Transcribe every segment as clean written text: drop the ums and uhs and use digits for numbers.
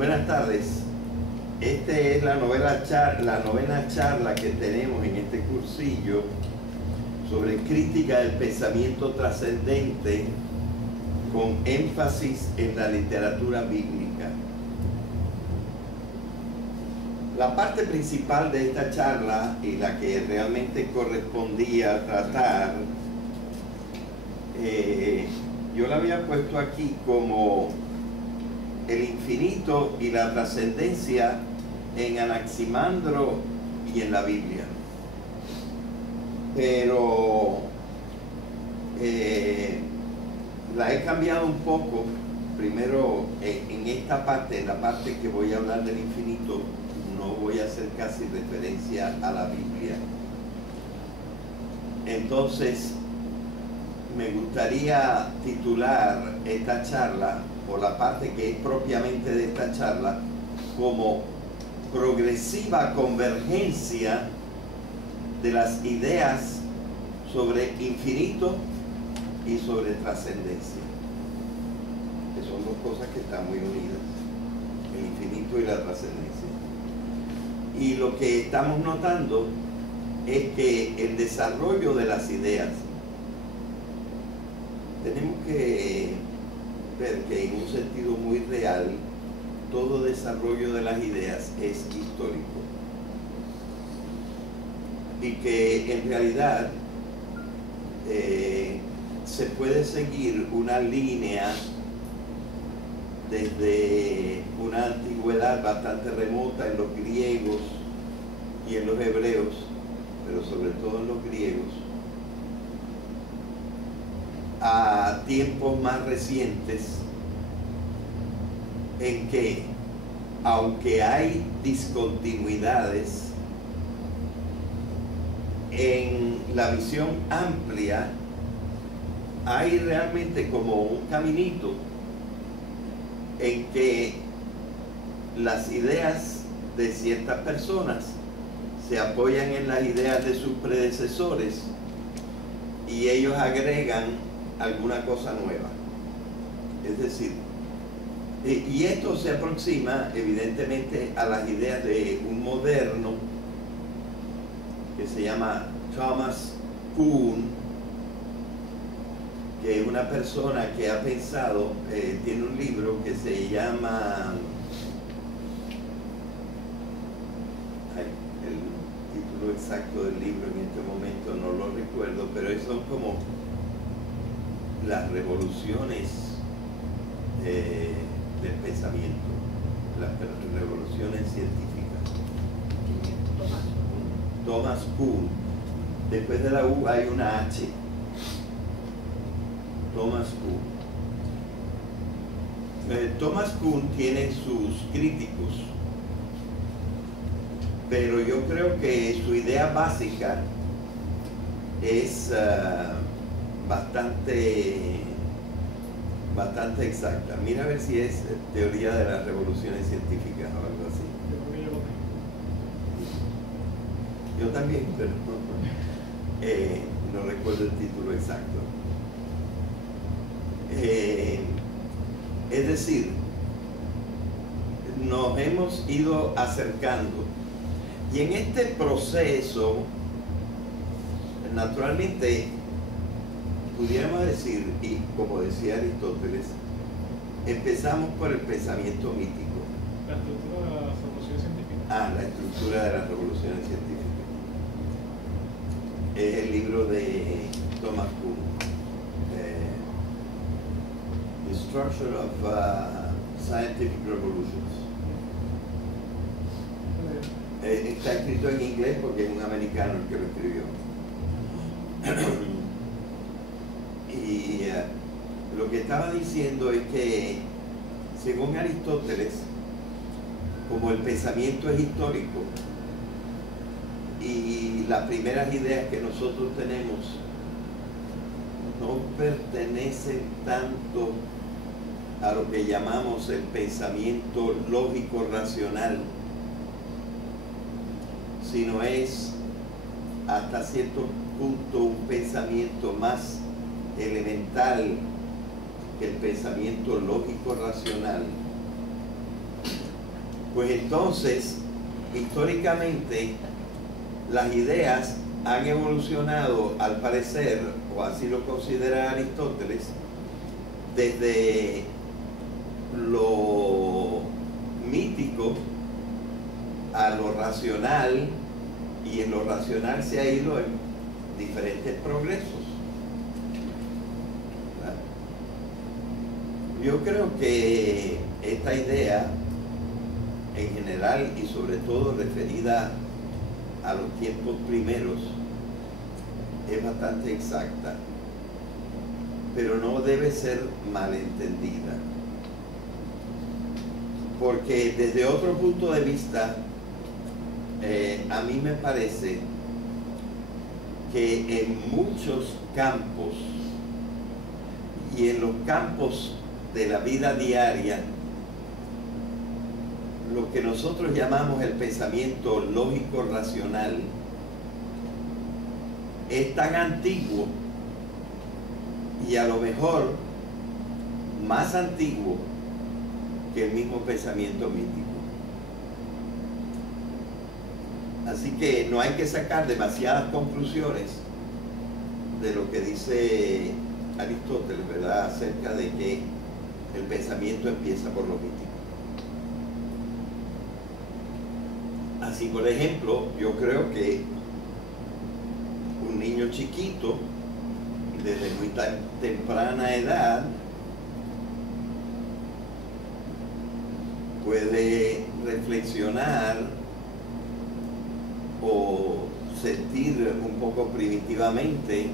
Buenas tardes. Esta es la novena charla que tenemos en este cursillo sobre crítica del pensamiento trascendente con énfasis en la literatura bíblica. La parte principal de esta charla y la que realmente correspondía tratar, yo la había puesto aquí como el infinito y la trascendencia en Anaximandro y en la Biblia. Pero la he cambiado un poco. Primero, en esta parte, en la parte que voy a hablar del infinito, no voy a hacer casi referencia a la Biblia. Entonces, me gustaría titular esta charla, o la parte que es propiamente de esta charla, como progresiva convergencia de las ideas sobre infinito y sobre trascendencia, que son dos cosas que están muy unidas, el infinito y la trascendencia. Y lo que estamos notando es que el desarrollo de las ideas, tenemos que ver que en un sentido muy real, todo desarrollo de las ideas es histórico. Y que en realidad se puede seguir una línea desde una antigüedad bastante remota en los griegos y en los hebreos, pero sobre todo en los griegos, a tiempos más recientes, en que, aunque hay discontinuidades, en la visión amplia hay realmente como un caminito en que las ideas de ciertas personas se apoyan en las ideas de sus predecesores y ellos agregan alguna cosa nueva. Es decir, y esto se aproxima evidentemente a las ideas de un moderno que se llama Thomas Kuhn, que es una persona que ha pensado, tiene un libro que se llama, el título exacto del libro en este momento no lo recuerdo, pero son como las revoluciones del pensamiento, las revoluciones científicas. Thomas Kuhn. Después de la U hay una H. Thomas Kuhn. Thomas Kuhn tiene sus críticos, pero yo creo que su idea básica es bastante exacta. Mira a ver si es teoría de las revoluciones científicas o algo así. Yo también, pero no recuerdo el título exacto. Es decir, nos hemos ido acercando, y en este proceso, naturalmente, pudiéramos decir, y como decía Aristóteles, empezamos por el pensamiento mítico. La estructura de las revoluciones científicas. La estructura de las revoluciones científicas. Es el libro de Thomas Kuhn, The Structure of Scientific Revolutions. Está escrito en inglés porque es un americano el que lo escribió. Y lo que estaba diciendo es que, según Aristóteles, como el pensamiento es histórico y las primeras ideas que nosotros tenemos no pertenecen tanto a lo que llamamos el pensamiento lógico racional, sino es hasta cierto punto un pensamiento más elemental que el pensamiento lógico racional, Pues entonces, históricamente, las ideas han evolucionado, al parecer, o así lo considera Aristóteles, desde lo mítico a lo racional, y en lo racional se ha ido en diferentes progresos. Yo creo que esta idea, en general y sobre todo referida a los tiempos primeros, es bastante exacta, pero no debe ser malentendida, porque desde otro punto de vista, a mí me parece que en muchos campos y en los campos de la vida diaria, lo que nosotros llamamos el pensamiento lógico racional es tan antiguo y a lo mejor más antiguo que el mismo pensamiento mítico. Así que no hay que sacar demasiadas conclusiones de lo que dice Aristóteles, ¿verdad?, acerca de que el pensamiento empieza por lo mítico. Así, por ejemplo, yo creo que un niño chiquito, desde muy temprana edad, puede reflexionar o sentir un poco primitivamente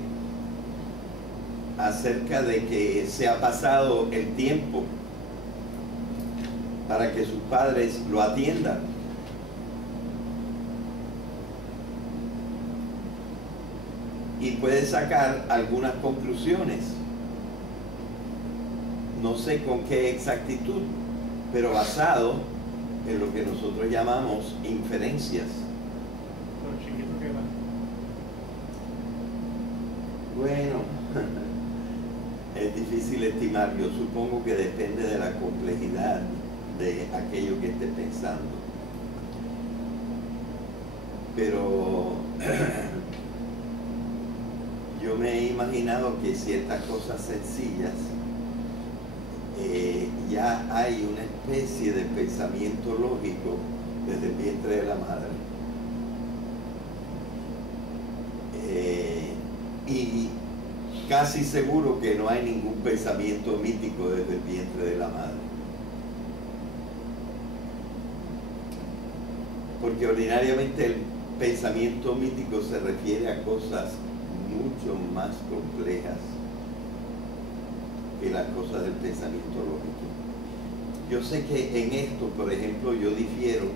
acerca de que se ha pasado el tiempo para que sus padres lo atiendan. Y puede sacar algunas conclusiones. No sé con qué exactitud, pero basado en lo que nosotros llamamos inferencias. Lo chiquito que va. Bueno, es difícil estimar. Yo supongo que depende de la complejidad de aquello que esté pensando. Pero yo me he imaginado que ciertas cosas sencillas, ya hay una especie de pensamiento lógico desde el vientre de la madre. Y casi seguro que no hay ningún pensamiento mítico desde el vientre de la madre. Porque ordinariamente el pensamiento mítico se refiere a cosas mucho más complejas que las cosas del pensamiento lógico. Yo sé que en esto, por ejemplo, yo difiero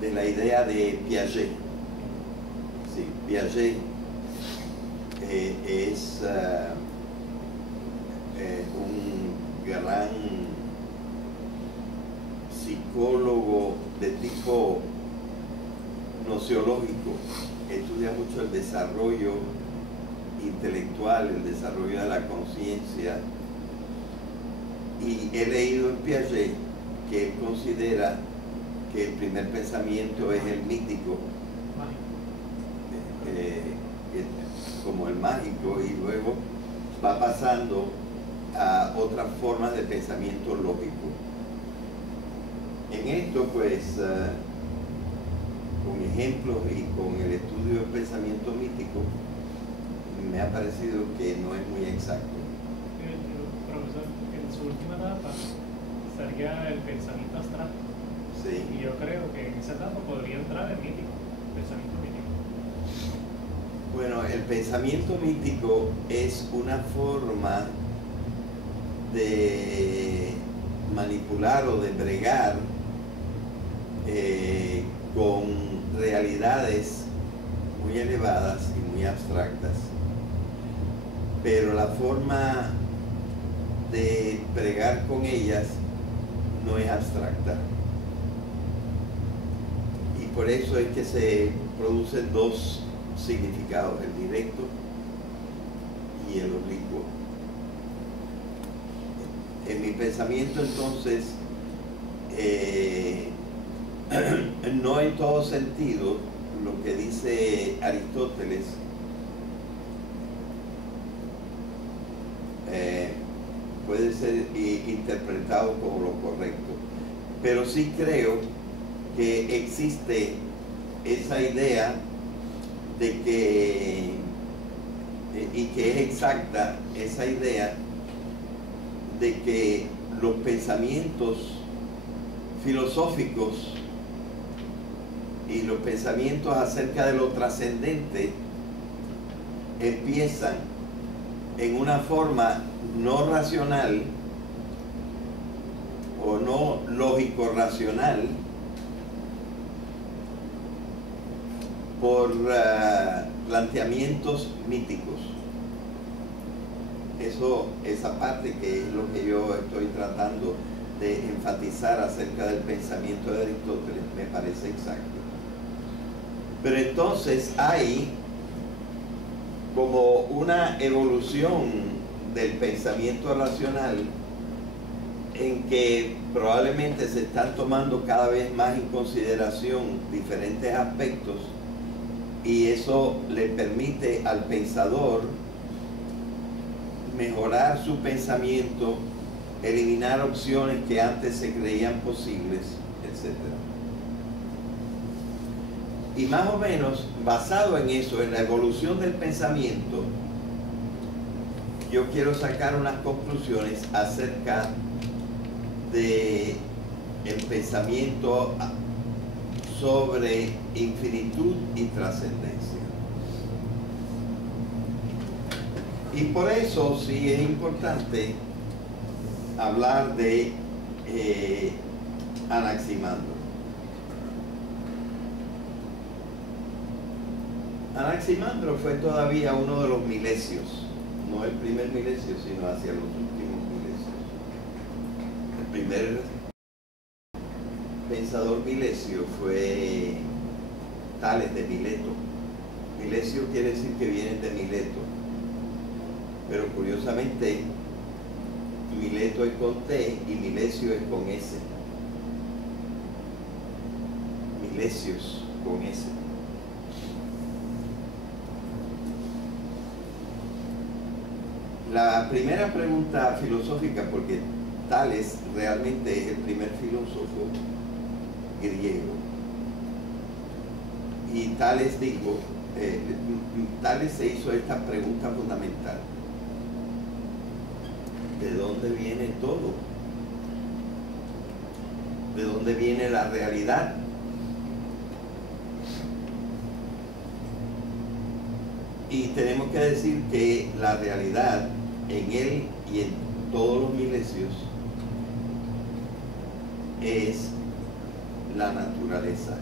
de la idea de Piaget. Sí, Piaget es un gran psicólogo de tipo nociológico. Estudia mucho el desarrollo intelectual, el desarrollo de la conciencia, y he leído en Piaget que él considera que el primer pensamiento es el mítico, como el mágico, y luego va pasando a otras formas de pensamiento lógico. En esto, pues, con ejemplos y con el estudio del pensamiento mítico, me ha parecido que no es muy exacto. Profesor, en su última etapa estaría el pensamiento abstracto. Sí. Y yo creo que en esa etapa podría entrar el mítico, pensamiento mítico. Bueno, el pensamiento mítico es una forma de manipular o de bregar con realidades muy elevadas y muy abstractas, pero la forma de bregar con ellas no es abstracta, y por eso es que se producen dos significados, el directo y el oblicuo. En mi pensamiento, entonces, no en todo sentido lo que dice Aristóteles puede ser interpretado como lo correcto, pero sí creo que existe esa idea de que, y que es exacta esa idea de que los pensamientos filosóficos y los pensamientos acerca de lo trascendente empiezan en una forma no racional o no lógico-racional por planteamientos míticos. Esa parte que es lo que yo estoy tratando de enfatizar acerca del pensamiento de Aristóteles me parece exacto. Pero entonces hay como una evolución del pensamiento racional en que probablemente se están tomando cada vez más en consideración diferentes aspectos y eso le permite al pensador mejorar su pensamiento, eliminar opciones que antes se creían posibles, etc. Y más o menos basado en eso, en la evolución del pensamiento, yo quiero sacar unas conclusiones acerca de el pensamiento sobre infinitud y trascendencia. Y por eso sí es importante hablar de Anaximandro. Anaximandro fue todavía uno de los milesios, no el primer milesio, sino hacia los últimos milesios. El primer pensador milesio fue Tales de Mileto. Milesio quiere decir que vienen de Mileto, pero curiosamente Mileto es con T y Milesio es con S. Milesios con S. La primera pregunta filosófica, porque Tales realmente es el primer filósofo griego, y Tales dijo, Tales se hizo esta pregunta fundamental: ¿de dónde viene todo? ¿De dónde viene la realidad? Y tenemos que decir que la realidad en él y en todos los milesios es la naturaleza.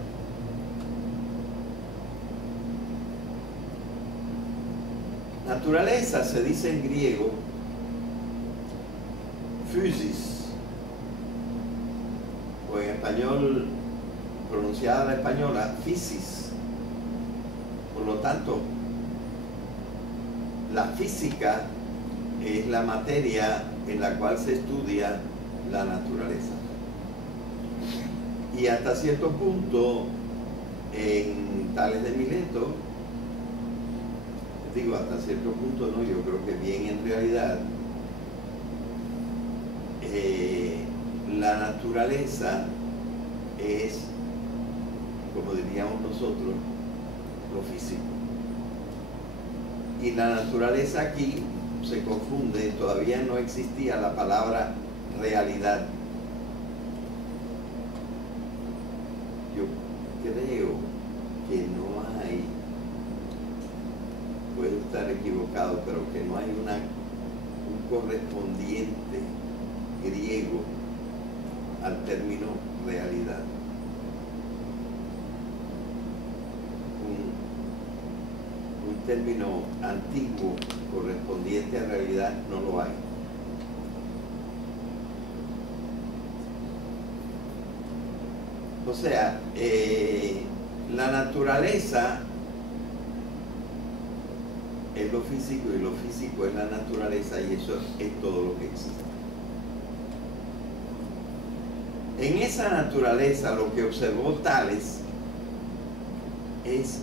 Naturaleza se dice en griego physis, o en español, pronunciada la española, physis. Por lo tanto, la física es la materia en la cual se estudia la naturaleza. Y hasta cierto punto, en Tales de Mileto, digo hasta cierto punto, no, yo creo que bien en realidad, la naturaleza es, como diríamos nosotros, lo físico. Y la naturaleza aquí se confunde, todavía no existía la palabra realidad. Yo creo que no hay, puedo estar equivocado, pero que no hay un correspondiente griego al término realidad. Un término antiguo correspondiente a realidad no lo hay. O sea, la naturaleza es lo físico y lo físico es la naturaleza, y eso es todo lo que existe. En esa naturaleza lo que observó Tales es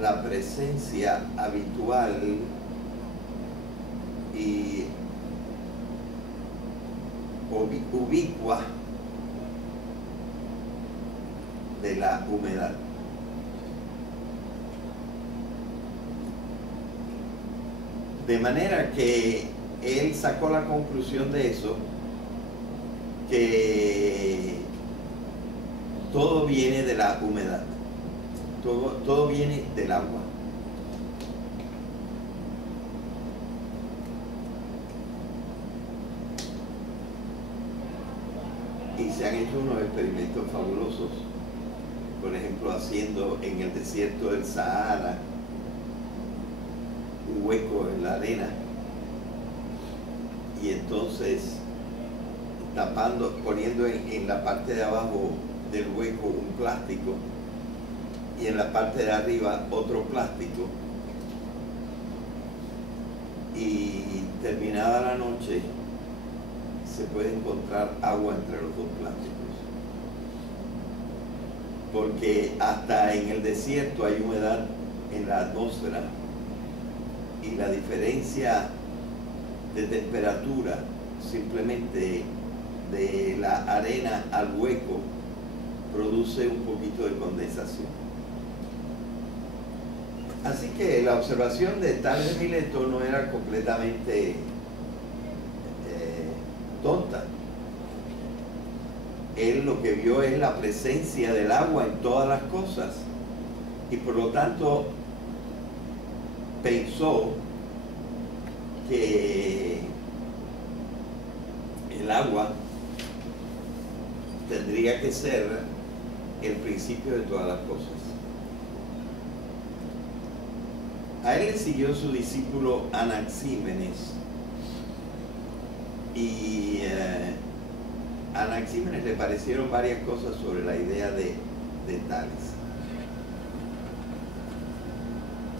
la presencia habitual y ubicua de la humedad. De manera que él sacó la conclusión de eso, que todo viene de la humedad, todo viene del agua. Y se han hecho unos experimentos fabulosos, por ejemplo, haciendo en el desierto del Sahara un hueco en la arena y entonces poniendo en la parte de abajo del hueco un plástico y en la parte de arriba otro plástico, y terminada la noche se puede encontrar agua entre los dos plásticos, porque hasta en el desierto hay humedad en la atmósfera y la diferencia de temperatura simplemente de la arena al hueco produce un poquito de condensación. Así que la observación de Tales de Mileto no era completamente tonta. Él lo que vio es la presencia del agua en todas las cosas y por lo tanto pensó que el agua tendría que ser el principio de todas las cosas. A él le siguió su discípulo Anaxímenes, y a Anaxímenes le parecieron varias cosas sobre la idea de Tales.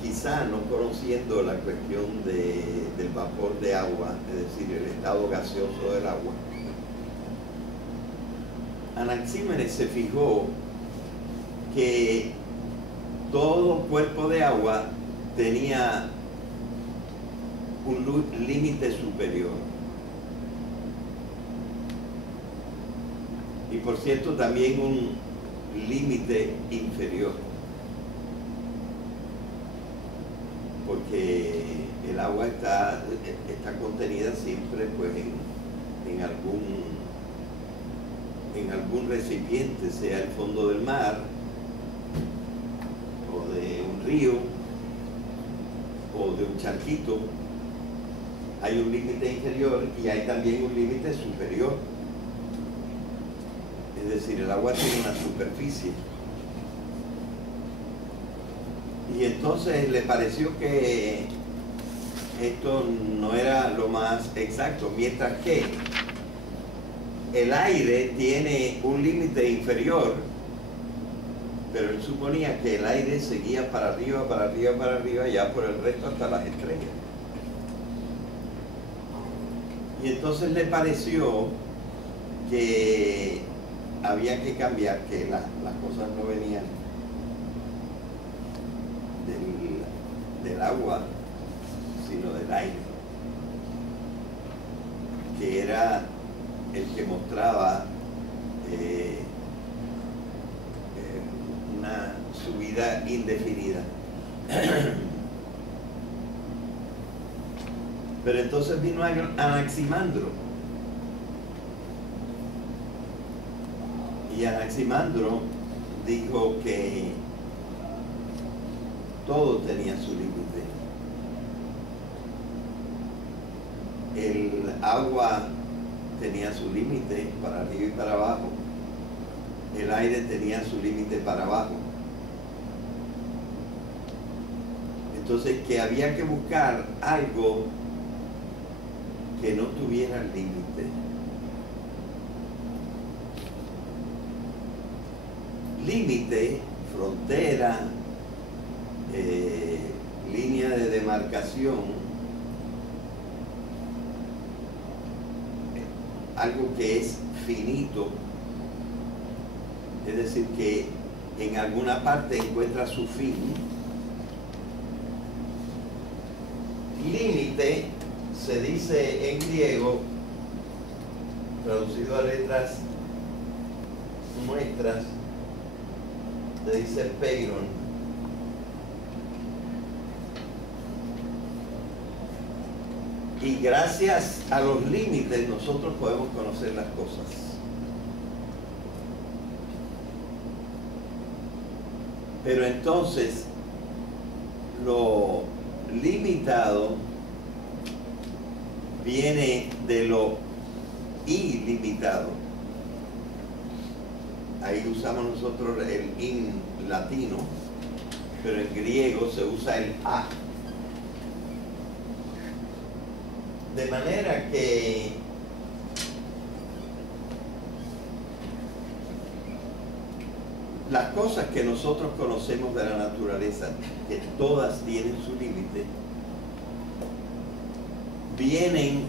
Quizá no conociendo la cuestión del vapor de agua, es decir, el estado gaseoso del agua, Anaxímenes se fijó que todo cuerpo de agua tenía un límite superior. Y por cierto, también un límite inferior. Porque el agua está contenida siempre pues en algún recipiente, sea el fondo del mar, o de un río, o de un charquito. Hay un límite inferior y hay también un límite superior. Es decir, el agua tiene una superficie. Y entonces le pareció que esto no era lo más exacto, mientras que el aire tiene un límite inferior, pero él suponía que el aire seguía para arriba, para arriba, para arriba, ya por el resto hasta las estrellas. Y entonces le pareció que había que cambiar, que las cosas no venían del agua, sino del aire, que era el que mostraba una subida indefinida. Pero entonces vino Anaximandro, y Anaximandro dijo que todo tenía su límite. El agua tenía su límite para arriba y para abajo. El aire tenía su límite para abajo. Entonces, que había que buscar algo que no tuviera límite. Límite, frontera, línea de demarcación, algo que es finito, es decir, que en alguna parte encuentra su fin. Límite se dice en griego, traducido a letras nuestras, se dice peiron. Y gracias a los límites nosotros podemos conocer las cosas. Pero entonces, lo limitado viene de lo ilimitado. Ahí usamos nosotros el in latino, pero en griego se usa el a. De manera que las cosas que nosotros conocemos de la naturaleza, que todas tienen su límite, vienen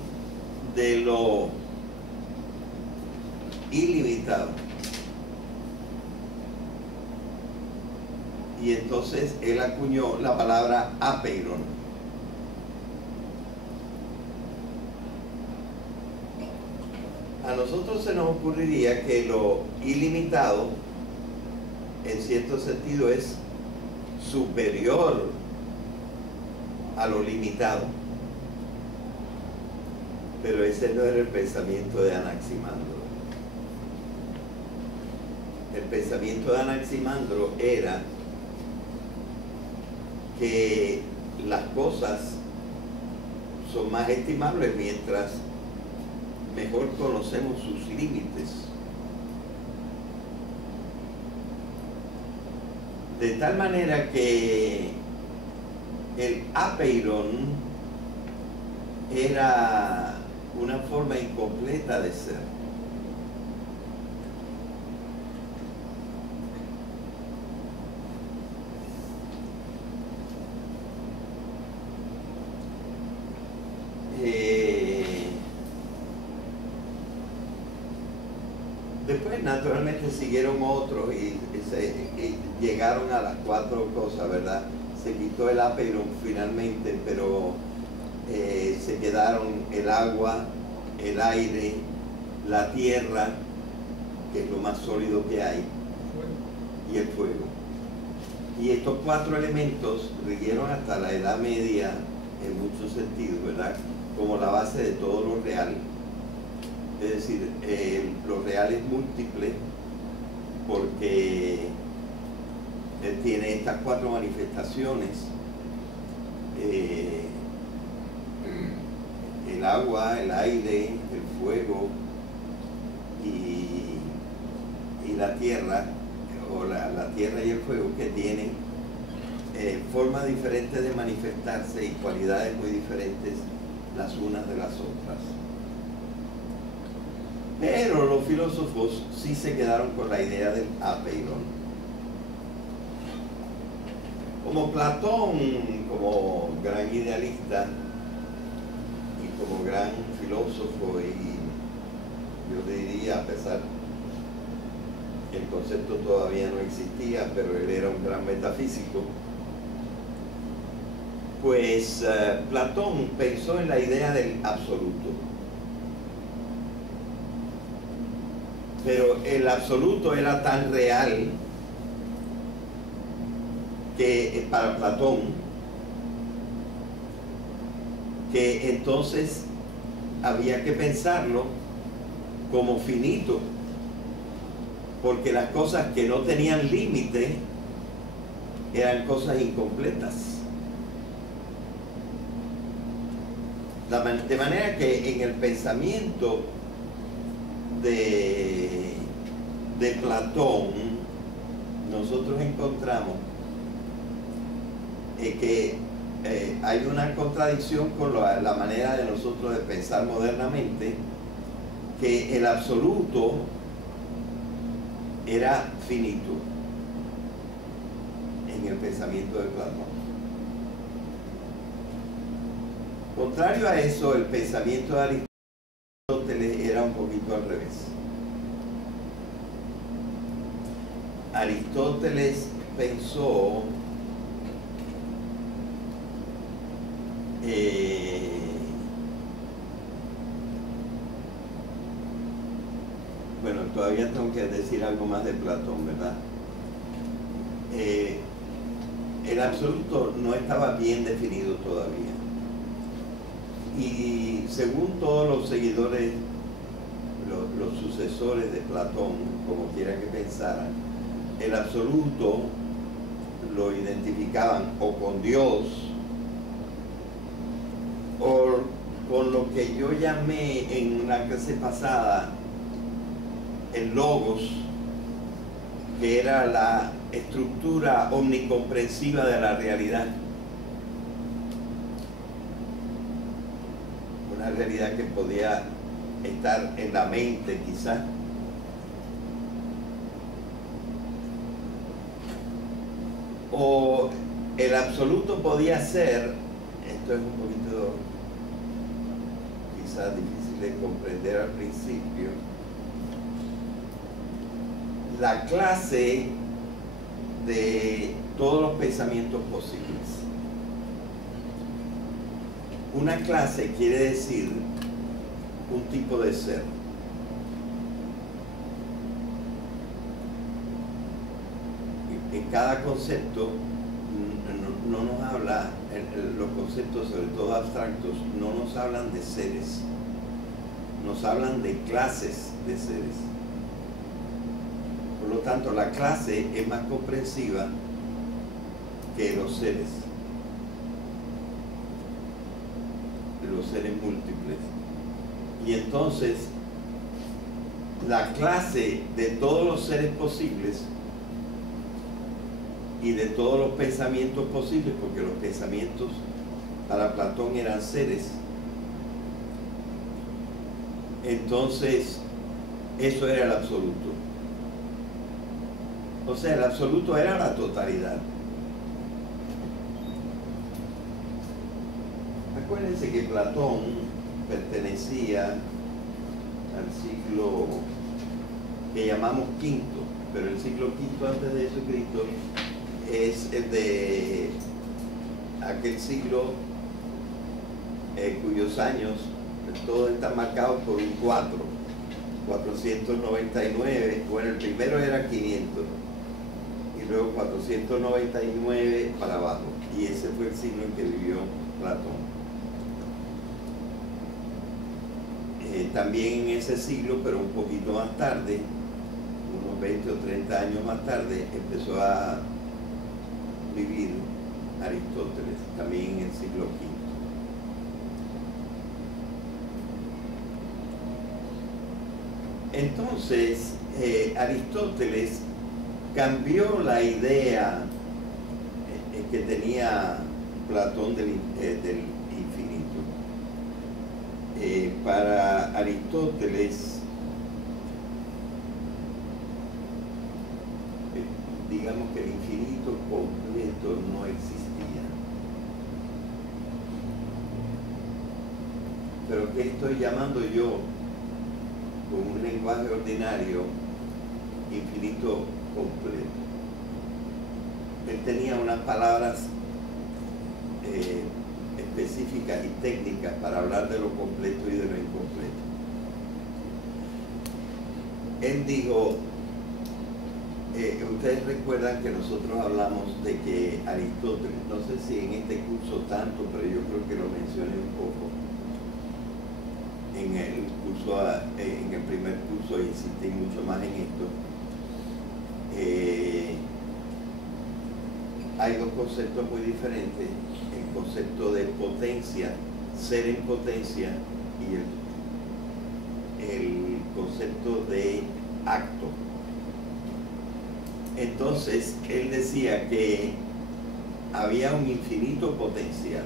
de lo ilimitado. Y entonces él acuñó la palabra apeiron. A nosotros se nos ocurriría que lo ilimitado, en cierto sentido, es superior a lo limitado. Pero ese no era el pensamiento de Anaximandro. El pensamiento de Anaximandro era que las cosas son más estimables mientras mejor conocemos sus límites. De tal manera que el apeiron era una forma incompleta de ser. Después naturalmente siguieron otros y llegaron a las cuatro cosas, ¿verdad? Se quitó el apeiron finalmente, pero se quedaron el agua, el aire, la tierra, que es lo más sólido que hay, y el fuego. Y estos cuatro elementos rigieron hasta la Edad Media en muchos sentidos, ¿verdad? Como la base de todo lo real. Es decir, lo real es múltiple porque él tiene estas cuatro manifestaciones: el agua, el aire, el fuego y la tierra, o la tierra y el fuego, que tienen formas diferentes de manifestarse y cualidades muy diferentes las unas de las otras. Pero los filósofos sí se quedaron con la idea del apeiron. Como Platón, como gran idealista y como gran filósofo, y yo le diría, a pesar que el concepto todavía no existía, pero él era un gran metafísico, pues Platón pensó en la idea del absoluto. Pero el absoluto era tan real que para Platón, que entonces había que pensarlo como finito, porque las cosas que no tenían límite eran cosas incompletas. De manera que en el pensamiento de Platón nosotros encontramos que hay una contradicción con la manera de nosotros de pensar modernamente, que el absoluto era finito en el pensamiento de Platón. Contrario a eso, el pensamiento de Aristóteles era un poquito al revés. Aristóteles pensó bueno, todavía tengo que decir algo más de Platón, ¿verdad? El absoluto no estaba bien definido todavía. Y según todos los seguidores, los sucesores de Platón, como quiera que pensaran, el absoluto lo identificaban o con Dios o con lo que yo llamé en una clase pasada el logos, que era la estructura omnicomprensiva de la realidad. Una realidad que podía estar en la mente quizás. O el absoluto podía ser, esto es un poquito quizás difícil de comprender al principio, la clase de todos los pensamientos posibles. Una clase quiere decir un tipo de ser. En cada concepto no nos habla, los conceptos sobre todo abstractos, no nos hablan de seres, nos hablan de clases de seres. Por lo tanto, la clase es más comprensiva que los seres múltiples. Y entonces, la clase de todos los seres posibles y de todos los pensamientos posibles, porque los pensamientos para Platón eran seres, entonces eso era el absoluto. O sea, el absoluto era la totalidad. Acuérdense que Platón pertenecía al siglo que llamamos quinto, pero el siglo quinto antes de Jesucristo es el de aquel siglo cuyos años todos están marcados por un 499, bueno, el primero era 500 y luego 499 para abajo, y ese fue el siglo en que vivió Platón. También en ese siglo, pero un poquito más tarde, unos 20 o 30 años más tarde, empezó a vivir Aristóteles, también en el siglo V. Entonces, Aristóteles cambió la idea que tenía Platón del infinito. Para Aristóteles, digamos que el infinito completo no existía. Pero ¿qué estoy llamando yo con un lenguaje ordinario infinito completo? Él tenía unas palabras específicas y técnicas para hablar de lo completo y de lo incompleto. Él dijo, ustedes recuerdan que nosotros hablamos de que Aristóteles, no sé si en este curso tanto, pero yo creo que lo mencioné un poco en el curso, en el primer curso, insistí mucho más en esto. Hay dos conceptos muy diferentes: el concepto de potencia, ser en potencia, y el concepto de acto. Entonces, él decía que había un infinito potencial,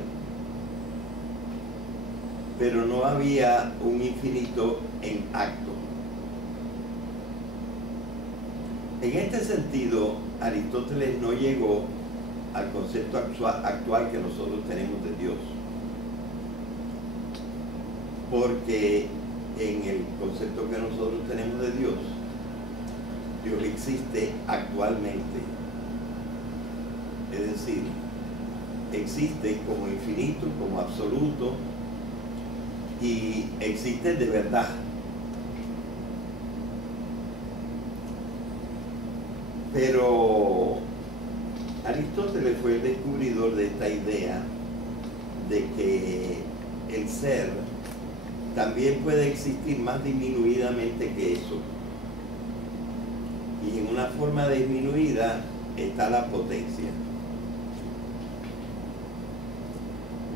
pero no había un infinito en acto. En este sentido, Aristóteles no llegó al concepto actual que nosotros tenemos de Dios, porque en el concepto que nosotros tenemos de Dios, Dios existe actualmente. Es decir, existe como infinito, como absoluto, y existe de verdad. Pero Aristóteles fue el descubridor de esta idea de que el ser también puede existir más disminuidamente que eso. Y en una forma disminuida está la potencia.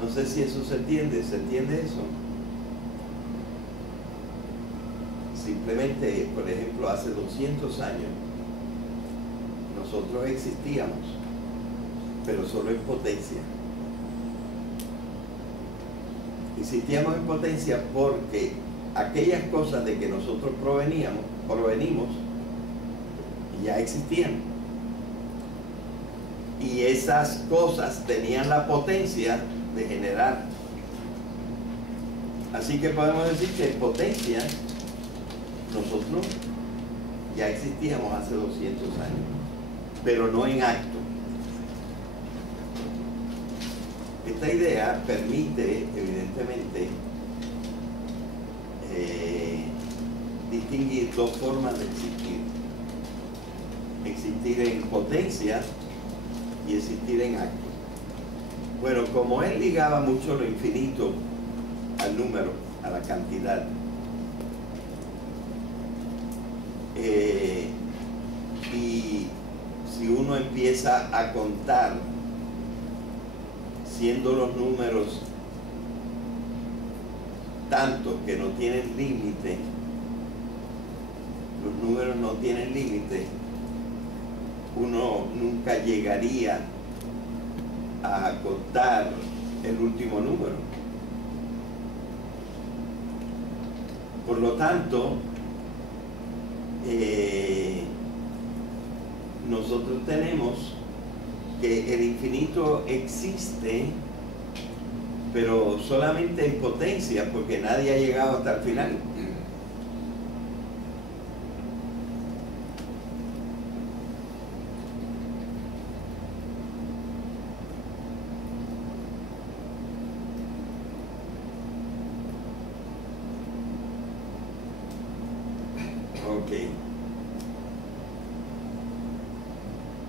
No sé si eso ¿se entiende eso? Simplemente, por ejemplo, hace 200 años nosotros existíamos, pero solo en potencia. Existíamos en potencia porque aquellas cosas de que nosotros provenimos ya existían. Y esas cosas tenían la potencia de generar. Así que podemos decir que en potencia nosotros ya existíamos hace 200 años, pero no en acto. Esta idea permite, evidentemente, distinguir dos formas de existir. Existir en potencia y existir en acto. Bueno, como él ligaba mucho lo infinito al número, a la cantidad, y si uno empieza a contar siendo los números tantos que no tienen límite, los números no tienen límite, uno nunca llegaría a contar el último número. Por lo tanto, nosotros tenemos que el infinito existe, pero solamente en potencia, porque nadie ha llegado hasta el final.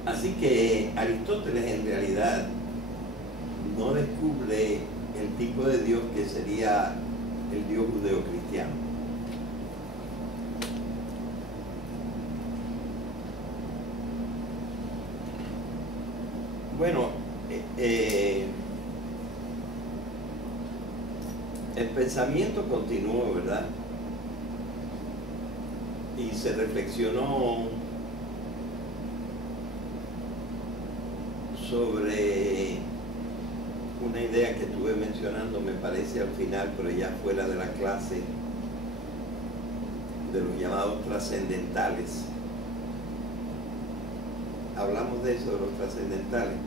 Así que Aristóteles en realidad no descubre el tipo de Dios que sería el Dios judeocristiano. Bueno, el pensamiento continuó, ¿verdad? Y se reflexionó sobre una idea que estuve mencionando, me parece al final, pero ya fuera de la clase, de los llamados trascendentales. Hablamos de eso, de los trascendentales.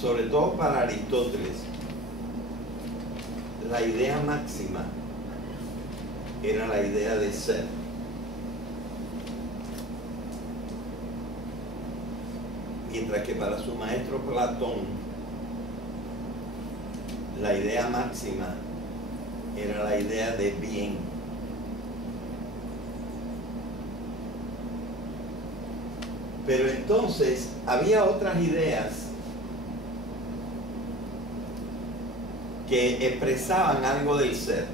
Sobre todo para Aristóteles, la idea máxima era la idea de ser. Mientras que para su maestro Platón, la idea máxima era la idea de bien. Pero entonces había otras ideas que expresaban algo del ser.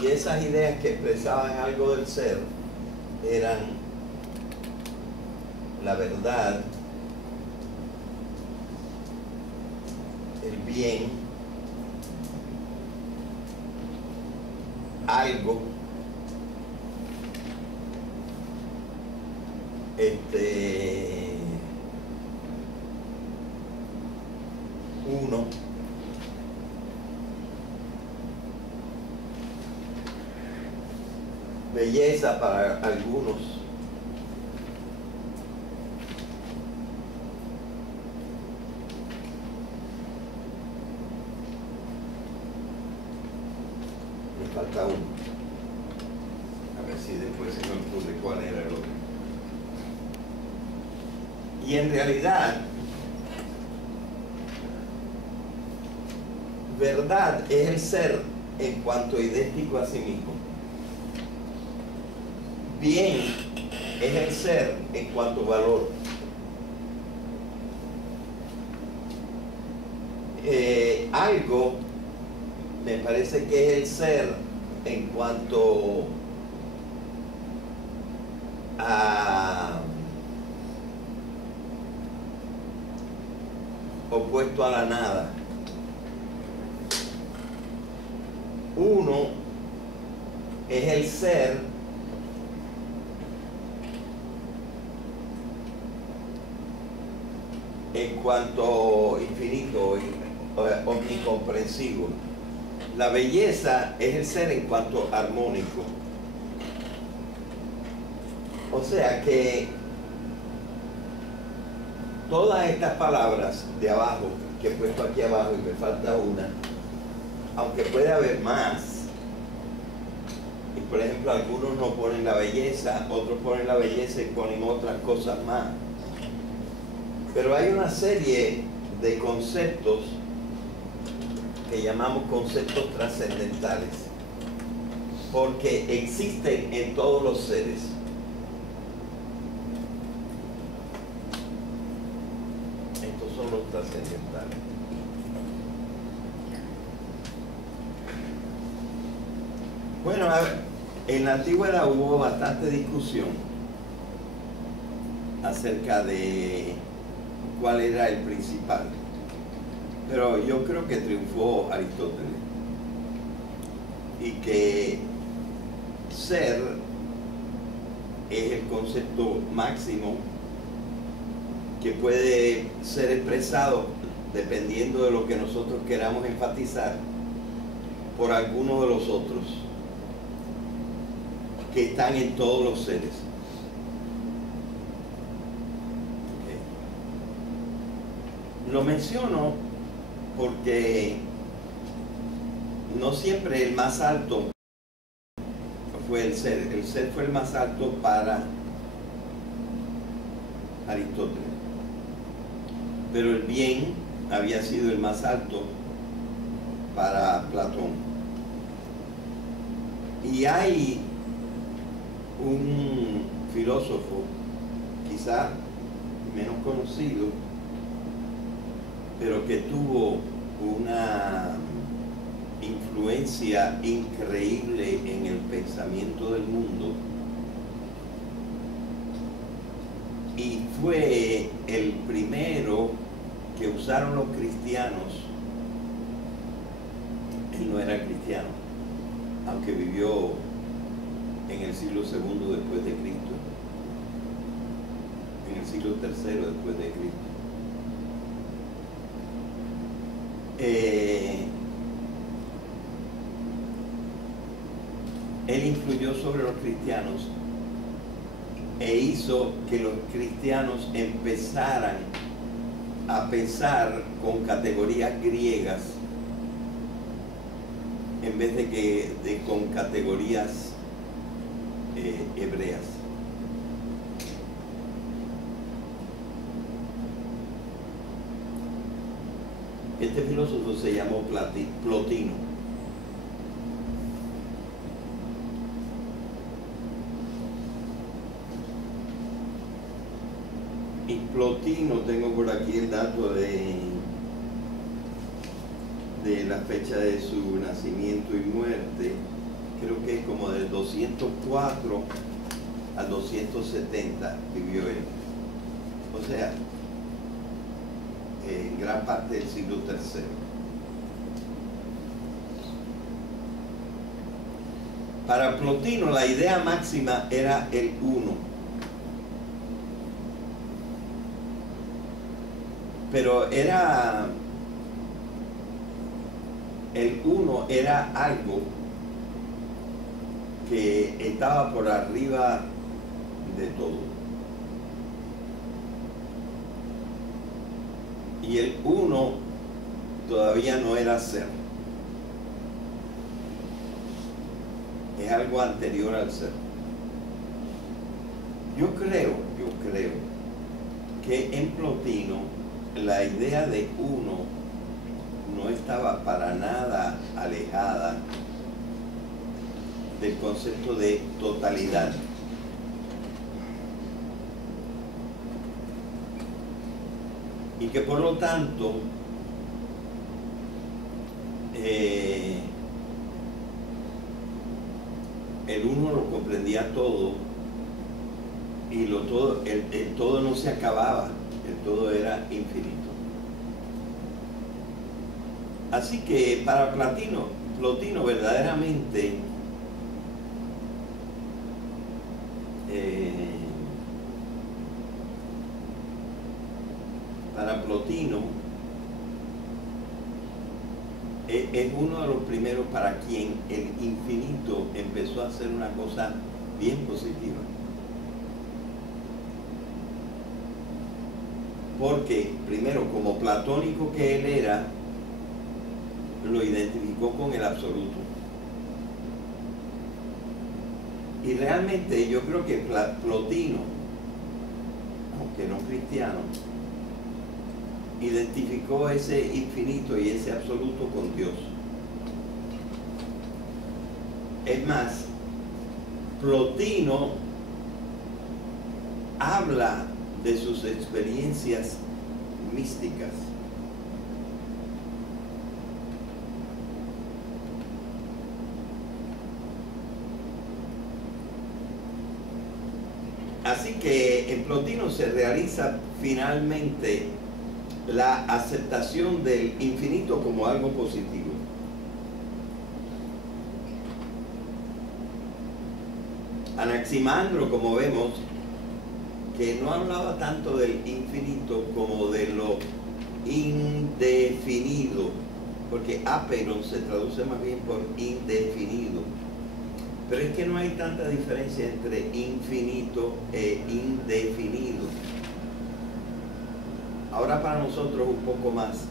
Y esas ideas que expresaban algo del ser eran la verdad, el bien, algo, uno, belleza para algunos, Me falta uno. A ver si después se me ocurre cuál era el otro. Y en realidad, verdad es el ser en cuanto idéntico a sí mismo. Bien es el ser en cuanto valor. Algo me parece que es el ser en cuanto a opuesto a la nada. Uno es el ser en cuanto infinito, omnicomprensivo. La belleza es el ser en cuanto armónico. O sea que todas estas palabras de abajo, que he puesto aquí abajo y me falta una, aunque puede haber más, y por ejemplo algunos no ponen la belleza, otros ponen la belleza y ponen otras cosas más, pero hay una serie de conceptos que llamamos conceptos trascendentales, porque existen en todos los seres. Estos son los trascendentales. Bueno, a ver, en la antigüedad hubo bastante discusión acerca de cuál era el principal, pero yo creo que triunfó Aristóteles, y que ser es el concepto máximo que puede ser expresado dependiendo de lo que nosotros queramos enfatizar por alguno de los otros que están en todos los seres. Okay. Lo menciono porque no siempre el más alto fue el ser fue el más alto para Aristóteles, pero el bien había sido el más alto para Platón. Y hay un filósofo, quizá menos conocido, pero que tuvo una influencia increíble en el pensamiento del mundo, y fue el primero que usaron los cristianos. Él no era cristiano, aunque vivió en el siglo II después de Cristo, en el siglo III después de Cristo. Él influyó sobre los cristianos e hizo que los cristianos empezaran a pensar con categorías griegas en vez de con categorías hebreas. Este filósofo se llamó Plotino. Y Plotino, tengo por aquí el dato de la fecha de su nacimiento y muerte, creo que es como del 204 al 270 vivió él. O sea, en gran parte del siglo III. Para Plotino la idea máxima era el uno. Pero el uno era algo que estaba por arriba de todo. Y el uno todavía no era ser. es algo anterior al ser. Yo creo que en Plotino la idea de uno no estaba para nada alejada del concepto de totalidad. Y que por lo tanto el uno lo comprendía todo y el todo no se acababa, el todo era infinito. Así que para Plotino verdaderamente para Plotino es uno de los primeros para quien el infinito empezó a ser una cosa bien positiva. Porque, primero, como platónico que él era, lo identificó con el absoluto. Y realmente yo creo que Plotino, aunque no cristiano, identificó ese infinito y ese absoluto con Dios. Es más, Plotino habla de sus experiencias místicas. Así que en Plotino se realiza finalmente la aceptación del infinito como algo positivo. Anaximandro, como vemos, que no hablaba tanto del infinito como de lo indefinido, porque aperon se traduce más bien por indefinido. Pero es que no hay tanta diferencia entre infinito e indefinido. Ahora para nosotros un poco más,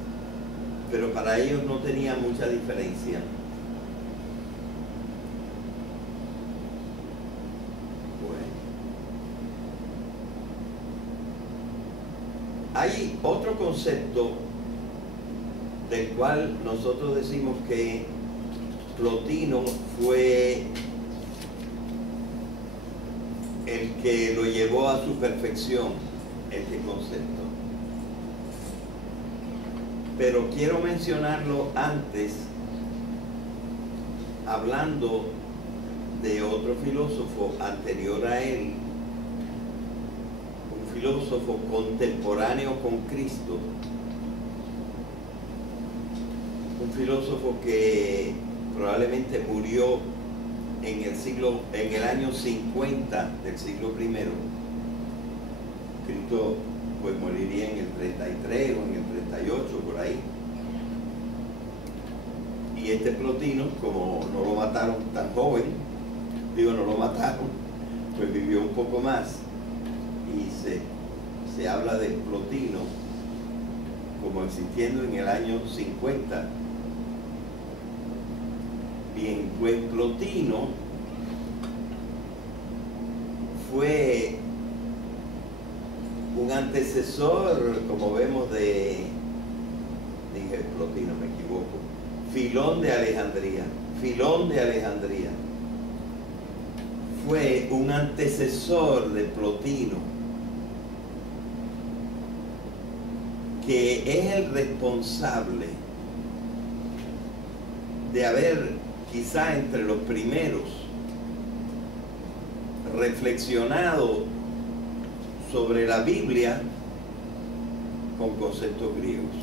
pero para ellos no tenía mucha diferencia. Bueno. Hay otro concepto del cual nosotros decimos que Plotino fue el que lo llevó a su perfección, este concepto. Pero quiero mencionarlo antes, hablando de otro filósofo anterior a él, un filósofo contemporáneo con Cristo, un filósofo que probablemente murió en el año 50 del siglo I. Cristo pues moriría en el 33 o en el 38, por ahí. Y este Plotino, como no lo mataron tan joven, no lo mataron, pues vivió un poco más. Y se habla de Plotino como existiendo en el año 50. Bien, pues Plotino fue un antecesor, como vemos, dije Plotino, me equivoco, Filón de Alejandría. Filón de Alejandría fue un antecesor de Plotino, que es el responsable de haber, quizá entre los primeros, reflexionado sobre la Biblia con conceptos griegos.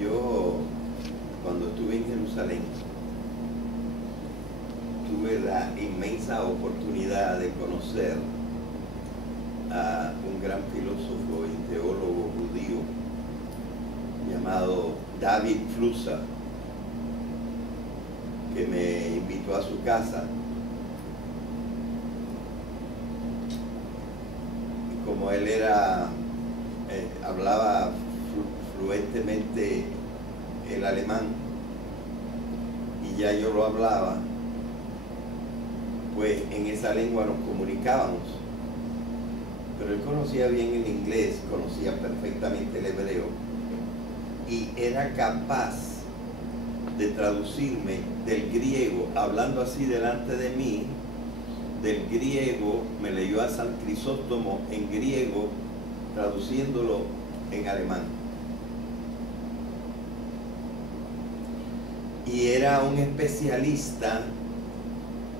Yo, cuando estuve en Jerusalén, tuve la inmensa oportunidad de conocer a un gran filósofo y teólogo judío llamado David Flusser, que me invitó a su casa. como él era, hablaba fluentemente el alemán y ya yo lo hablaba, pues en esa lengua nos comunicábamos. Pero él conocía bien el inglés, conocía perfectamente el hebreo y era capaz de traducirme del griego, hablando así delante de mí, del griego, me leyó a San Crisóstomo en griego, traduciéndolo en alemán. Y era un especialista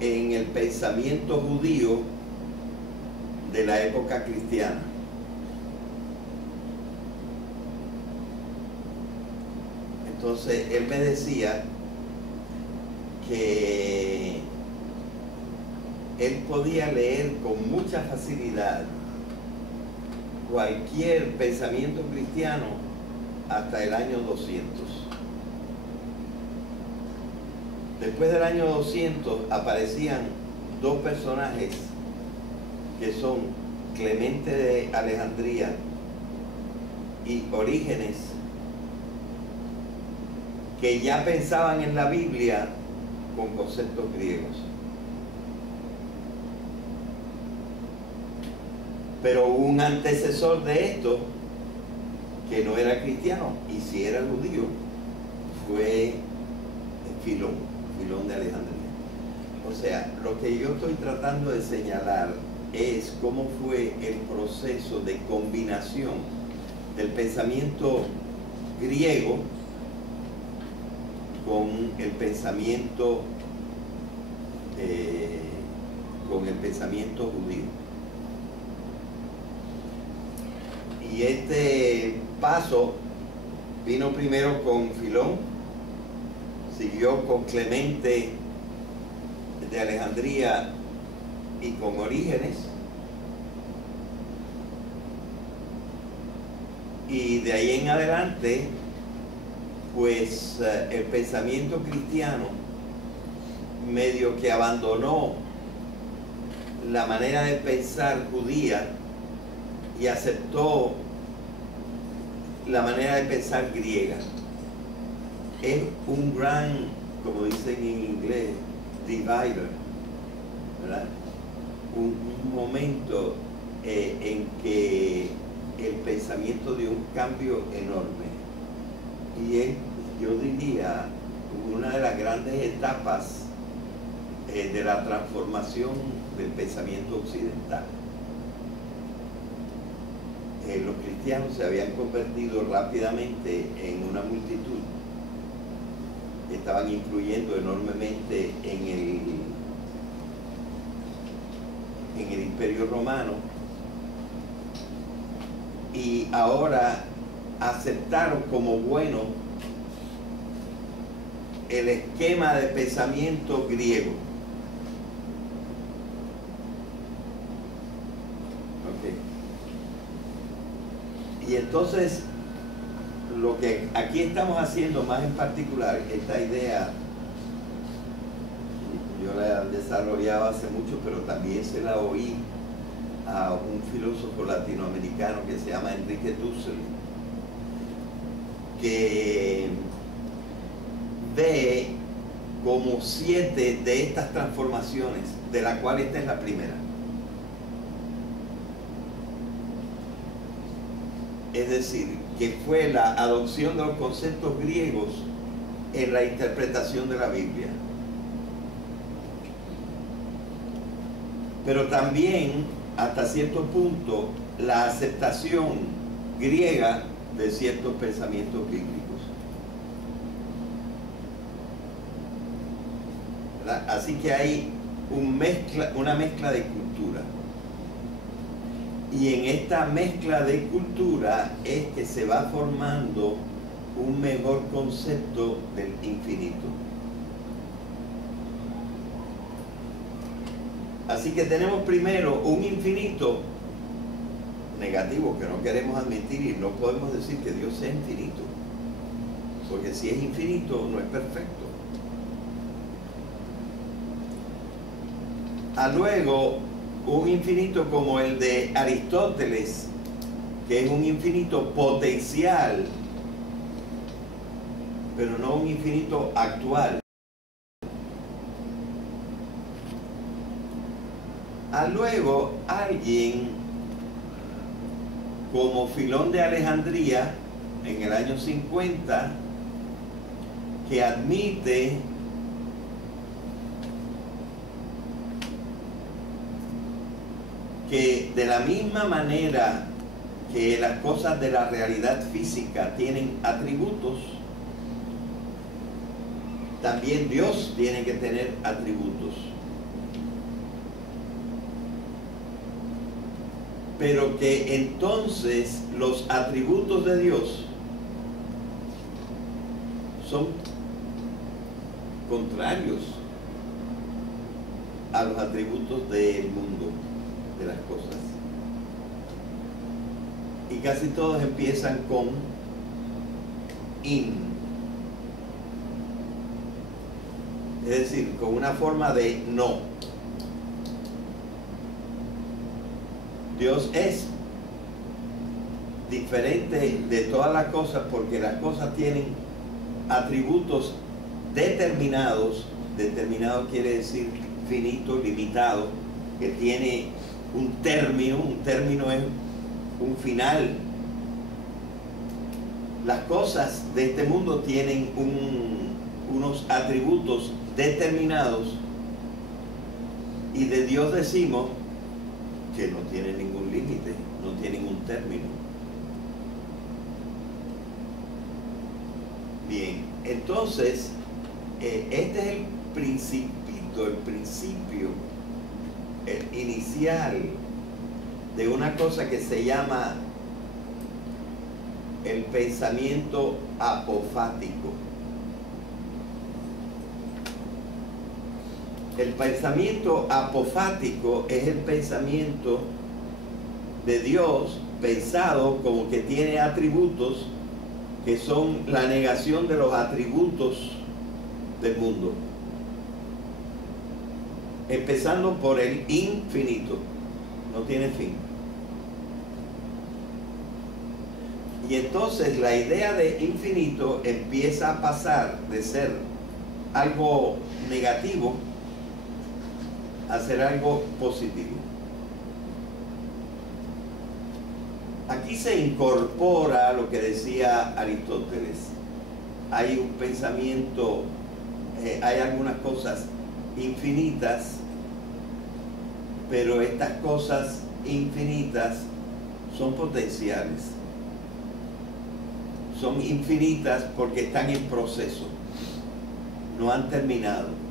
en el pensamiento judío de la época cristiana. Entonces él me decía que él podía leer con mucha facilidad cualquier pensamiento cristiano hasta el año 200. Después del año 200 aparecían dos personajes que son Clemente de Alejandría y Orígenes, que ya pensaban en la Biblia con conceptos griegos. Pero hubo un antecesor de esto que no era cristiano y sí era judío, fue Filón de Alejandría. O sea, lo que yo estoy tratando de señalar es cómo fue el proceso de combinación del pensamiento griego con el pensamiento judío. Y este paso vino primero con Filón, siguió con Clemente de Alejandría y con Orígenes, y de ahí en adelante pues el pensamiento cristiano medio que abandonó la manera de pensar judía y aceptó la manera de pensar griega. Es un gran, como dicen en inglés, divider, ¿verdad? Un momento en que el pensamiento dio un cambio enorme. Y es, yo diría, una de las grandes etapas de la transformación del pensamiento occidental. Los cristianos se habían convertido rápidamente en una multitud, estaban influyendo enormemente en el Imperio Romano, y ahora aceptaron como bueno el esquema de pensamiento griego. Y entonces lo que aquí estamos haciendo más en particular, esta idea yo la desarrollaba hace mucho, pero también se la oí a un filósofo latinoamericano que se llama Enrique Dussel, que ve como 7 de estas transformaciones, de la cual esta es la primera. Es decir, que fue la adopción de los conceptos griegos en la interpretación de la Biblia. Pero también, hasta cierto punto, la aceptación griega de ciertos pensamientos bíblicos. ¿Verdad? Así que hay una mezcla de cultura. Y en esta mezcla de cultura es que se va formando un mejor concepto del infinito. Así que tenemos primero un infinito negativo que no queremos admitir, y no podemos decir que Dios sea infinito, porque si es infinito no es perfecto. Luego un infinito como el de Aristóteles, que es un infinito potencial, pero no un infinito actual. Luego alguien como Filón de Alejandría en el año 50, que admite que de la misma manera que las cosas de la realidad física tienen atributos, también Dios tiene que tener atributos. Pero que entonces los atributos de Dios son contrarios a los atributos del mundo, de las cosas. Y casi todos empiezan con in. Es decir, con una forma de no. Dios es diferente de todas las cosas porque las cosas tienen atributos determinados. Determinado quiere decir finito, limitado, que tiene un término es un final. Las cosas de este mundo tienen unos atributos determinados, y de Dios decimos que no tiene ningún límite, no tiene ningún término. Bien, entonces, este es el principio inicial de una cosa que se llama el pensamiento apofático. El pensamiento apofático es el pensamiento de Dios pensado como que tiene atributos que son la negación de los atributos del mundo. Empezando por el infinito, no tiene fin. Y entonces la idea de infinito empieza a pasar de ser algo negativo a ser algo positivo. Aquí se incorpora lo que decía Aristóteles. Hay un pensamiento, hay algunas cosas infinitas, pero estas cosas infinitas son potenciales. Son infinitas porque están en proceso, no han terminado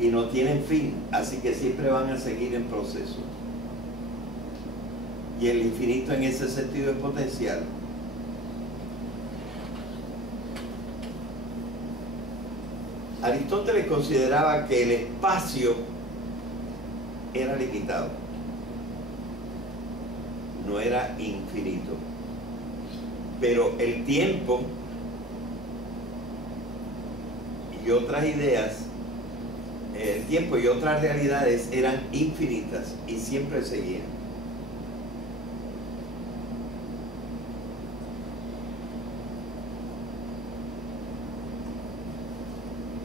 y no tienen fin, así que siempre van a seguir en proceso. Y el infinito en ese sentido es potencial. Aristóteles consideraba que el espacio era limitado, no era infinito, pero el tiempo y otras ideas, el tiempo y otras realidades eran infinitas y siempre seguían.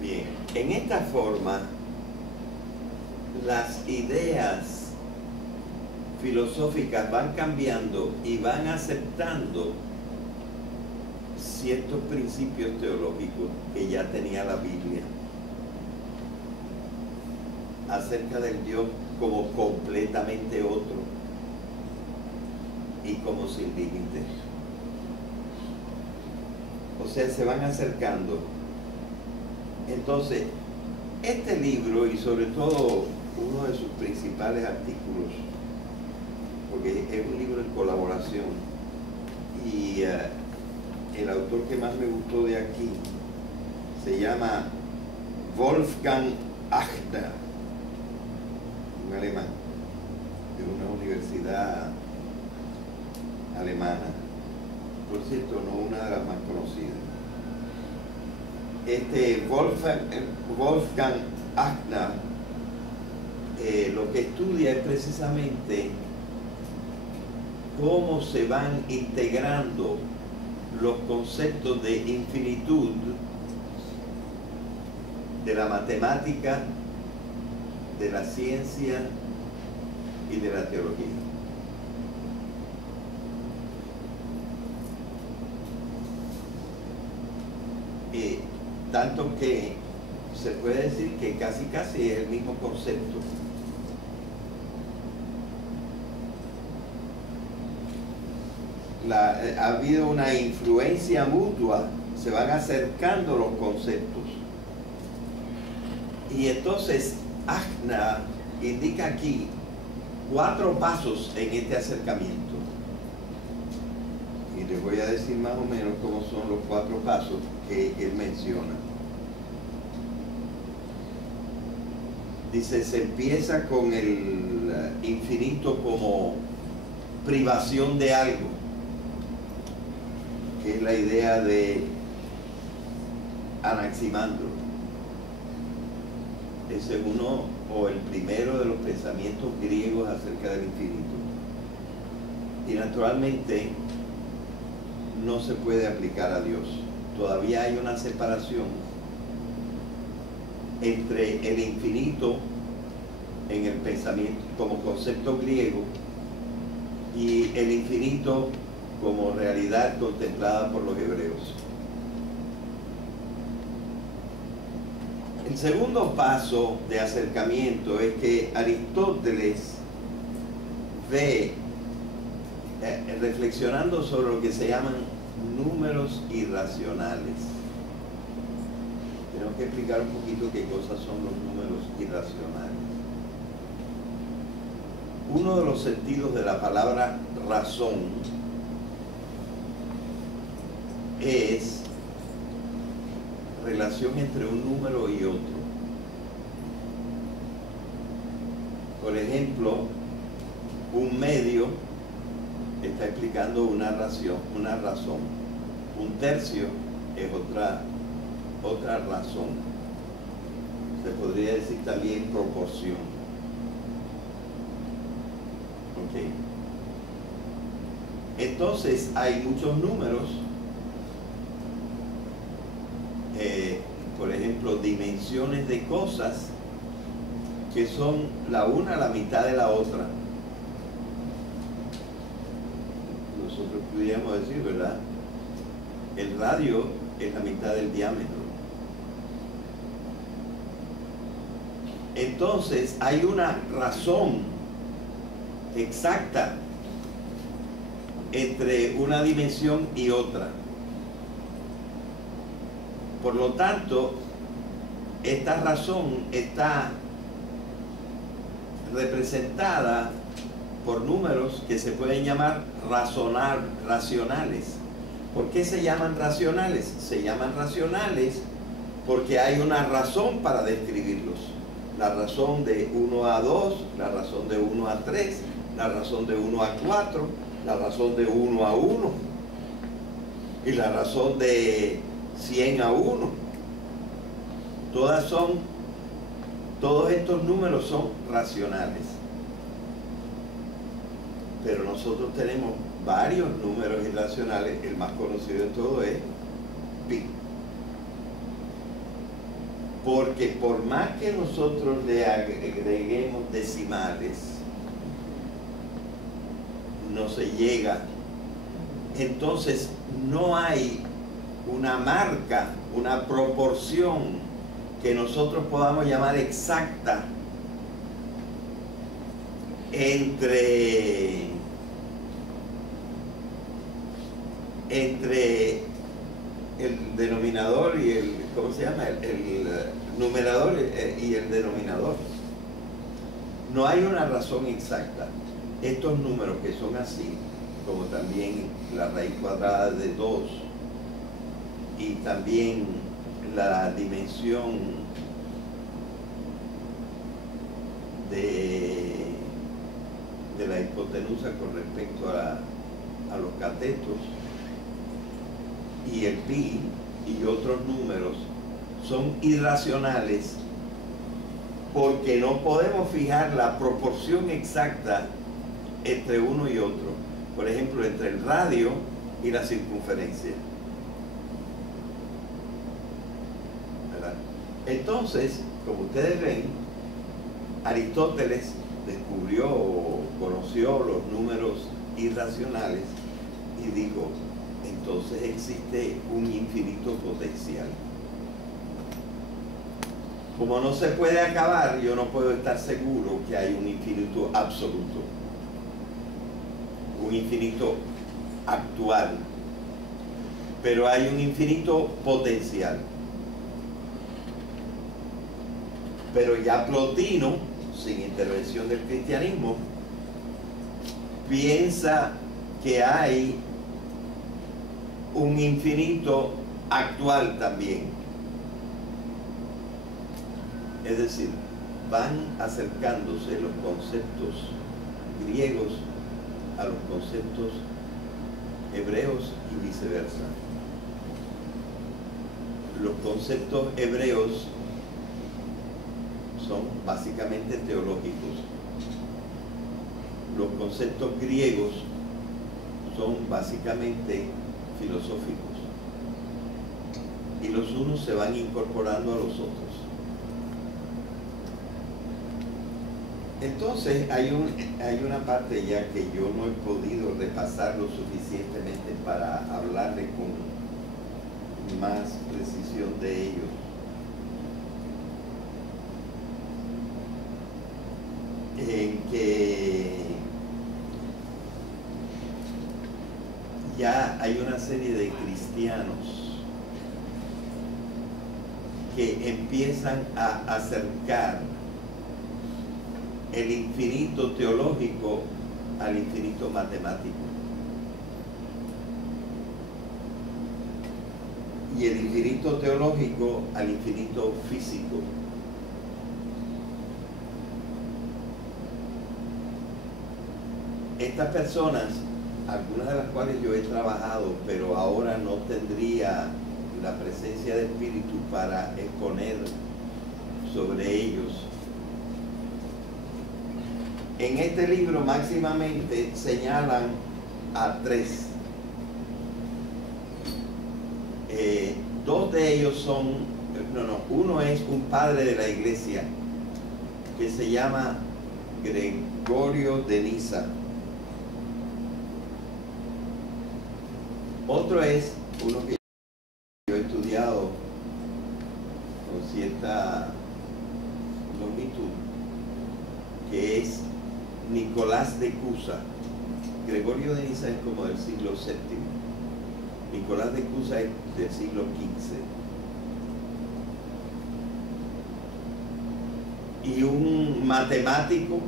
Bien, en esta forma, las ideas filosóficas van cambiando y van aceptando ciertos principios teológicos que ya tenía la Biblia acerca del Dios como completamente otro y como sin límites. O sea, se van acercando. Entonces, este libro, y sobre todo uno de sus principales artículos, porque es un libro en colaboración, y el autor que más me gustó de aquí se llama Wolfgang Achter, un alemán de una universidad alemana, por cierto, no una de las más conocidas. Wolfgang Achter lo que estudia es precisamente cómo se van integrando los conceptos de infinitud de la matemática, de la ciencia y de la teología. Tanto que se puede decir que casi es el mismo concepto. Ha habido una influencia mutua, se van acercando los conceptos. Y entonces Agna indica aquí 4 pasos en este acercamiento. Y les voy a decir más o menos cómo son los 4 pasos que él menciona. Dice, se empieza con el infinito como privación de algo, que es la idea de Anaximandro. Ese es uno o el primero de los pensamientos griegos acerca del infinito. Y naturalmente no se puede aplicar a Dios. Todavía hay una separación entre el infinito en el pensamiento como concepto griego y el infinito como realidad contemplada por los hebreos. El segundo paso de acercamiento es que Aristóteles ve, reflexionando sobre lo que se llaman números irracionales. Tenemos que explicar un poquito qué cosas son los números irracionales. Uno de los sentidos de la palabra razón es relación entre un número y otro. Por ejemplo, un medio está explicando una razón. Un tercio es otra razón. Se podría decir también proporción. Ok. Entonces hay muchos números, por ejemplo, dimensiones de cosas que son la una a la mitad de la otra. Nosotros pudiéramos decir, ¿verdad? El radio es la mitad del diámetro. Entonces hay una razón exacta entre una dimensión y otra. Por lo tanto, esta razón está representada por números que se pueden llamar racionales. ¿Por qué se llaman racionales? Se llaman racionales porque hay una razón para describirlos. La razón de 1 a 2, la razón de 1 a 3, la razón de 1 a 4, la razón de 1 a 1 y la razón de 100 a 1. Todos estos números son racionales. Pero nosotros tenemos varios números irracionales. El más conocido de todo es pi. Porque por más que nosotros le agreguemos decimales, no se llega. Entonces no hay una marca, una proporción que nosotros podamos llamar exacta entre el denominador y el, ¿cómo se llama? El numerador y el denominador. No hay una razón exacta. Estos números que son así, como también la raíz cuadrada de 2 y también la dimensión de la hipotenusa con respecto a los catetos y el pi y otros números son irracionales porque no podemos fijar la proporción exacta entre uno y otro. Por ejemplo, entre el radio y la circunferencia. ¿Verdad? Entonces, como ustedes ven, Aristóteles descubrió o conoció los números irracionales y dijo, entonces existe un infinito potencial. Como no se puede acabar, yo no puedo estar seguro que hay un infinito absoluto, un infinito actual, pero hay un infinito potencial. Pero ya Plotino, sin intervención del cristianismo, piensa que hay un infinito actual también. Es decir, van acercándose los conceptos griegos a los conceptos hebreos y viceversa. Los conceptos hebreos son básicamente teológicos. Los conceptos griegos son básicamente filosóficos. Y los unos se van incorporando a los otros. Entonces hay una parte ya que yo no he podido repasar lo suficientemente para hablarle con más precisión de ellos. En que ya hay una serie de cristianos que empiezan a acercar el infinito teológico al infinito matemático y el infinito teológico al infinito físico. Estas personas, algunas de las cuales yo he trabajado, pero ahora no tendría la presencia de espíritu para exponer sobre ellos. En este libro máximamente señalan a tres. Dos de ellos son, uno es un padre de la iglesia que se llama Gregorio de Nisa. Otro es uno que yo he estudiado con cierta longitud, que es Nicolás de Cusa. Gregorio de Nisa es como del siglo VII. Nicolás de Cusa es del siglo XV. Y un matemático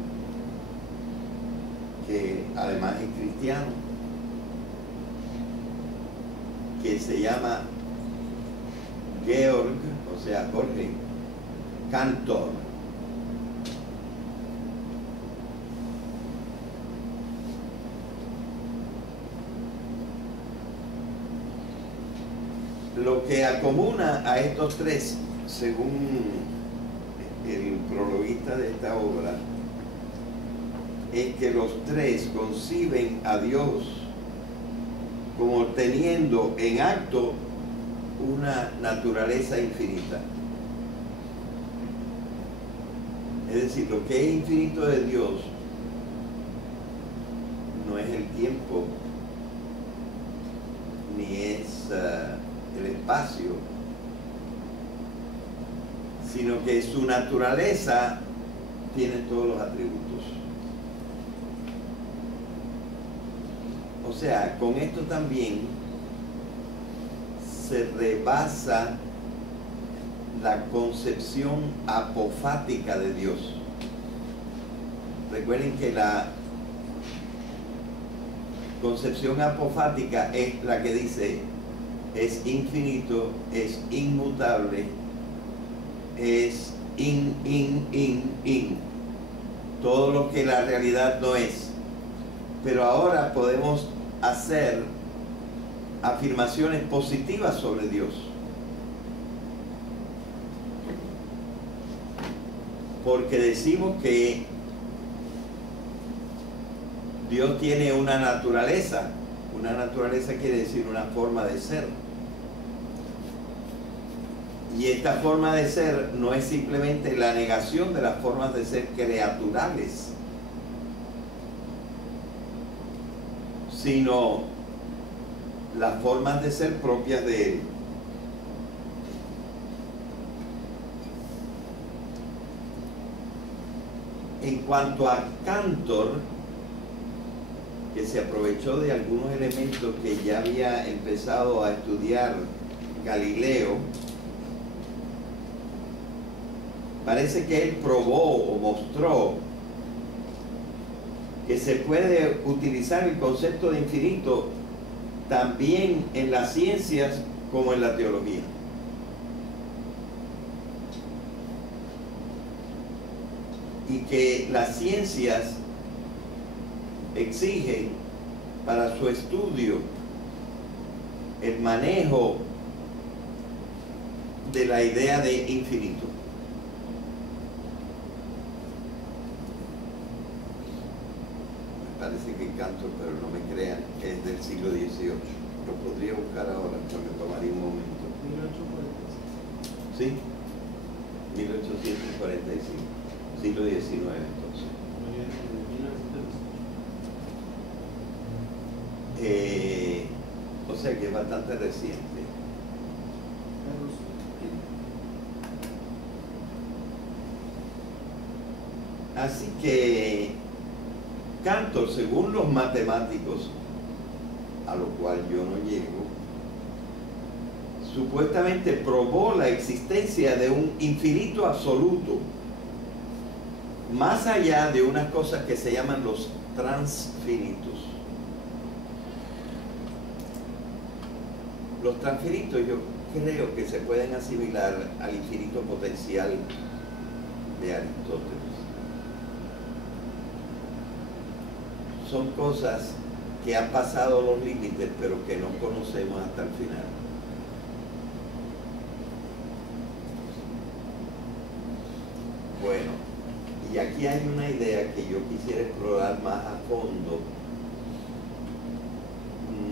que además es cristiano, que se llama Georg, o sea, Jorge Cantor. Lo que acomuna a estos tres, según el prologuista de esta obra, es que los tres conciben a Dios como teniendo en acto una naturaleza infinita. Es decir, lo que es infinito de Dios no es el tiempo, ni es el espacio, sino que su naturaleza tiene todos los atributos. O sea, con esto también se rebasa la concepción apofática de Dios. Recuerden que la concepción apofática es la que dice es infinito, es inmutable, es in, todo lo que la realidad no es. Pero ahora podemos hacer afirmaciones positivas sobre Dios. porque decimos que Dios tiene una naturaleza. Una naturaleza quiere decir una forma de ser. Y esta forma de ser no es simplemente la negación de las formas de ser creaturales, sino las formas de ser propias de Él. En cuanto a Cantor, que se aprovechó de algunos elementos que ya había empezado a estudiar Galileo, parece que él probó o mostró que se puede utilizar el concepto de infinito también en las ciencias como en la teología. Y que las ciencias exigen para su estudio el manejo de la idea de infinito. Me parece que Cantor, pero no me crean, que es del siglo XVIII. Lo podría buscar ahora, pero me tomaría un momento. 1845. ¿Sí? 1845. Siglo XIX entonces. O sea que es bastante reciente. Así que Cantor, según los matemáticos, a lo cual yo no llego, supuestamente probó la existencia de un infinito absoluto, más allá de unas cosas que se llaman los transfinitos. Los transfinitos yo creo que se pueden asimilar al infinito potencial de Aristóteles. Son cosas que han pasado los límites, pero que no conocemos hasta el final. Bueno, y aquí hay una idea que yo quisiera explorar más a fondo.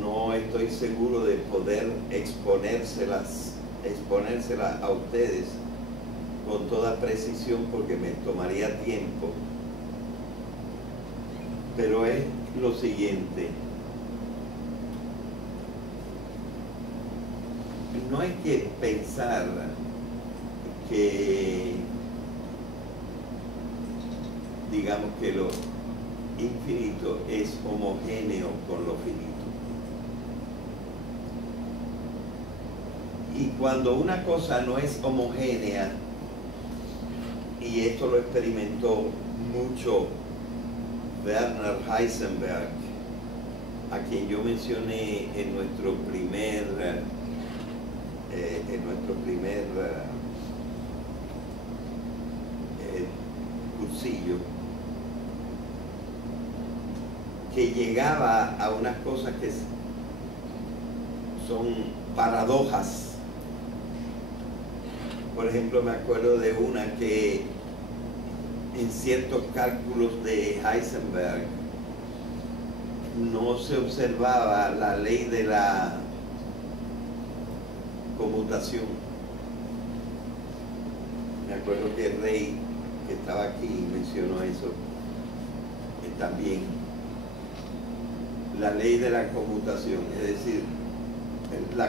No estoy seguro de poder exponérselas a ustedes con toda precisión porque me tomaría tiempo. Pero es lo siguiente. No hay que pensar que, digamos, que lo infinito es homogéneo con lo finito. Y cuando una cosa no es homogénea, y esto lo experimentó mucho Werner Heisenberg, a quien yo mencioné en nuestro primer cursillo, que llegaba a unas cosas que son paradojas. Por ejemplo, me acuerdo de una que en ciertos cálculos de Heisenberg no se observaba la ley de la conmutación. Me acuerdo que Rey, que estaba aquí, mencionó eso también. La ley de la conmutación, es decir, la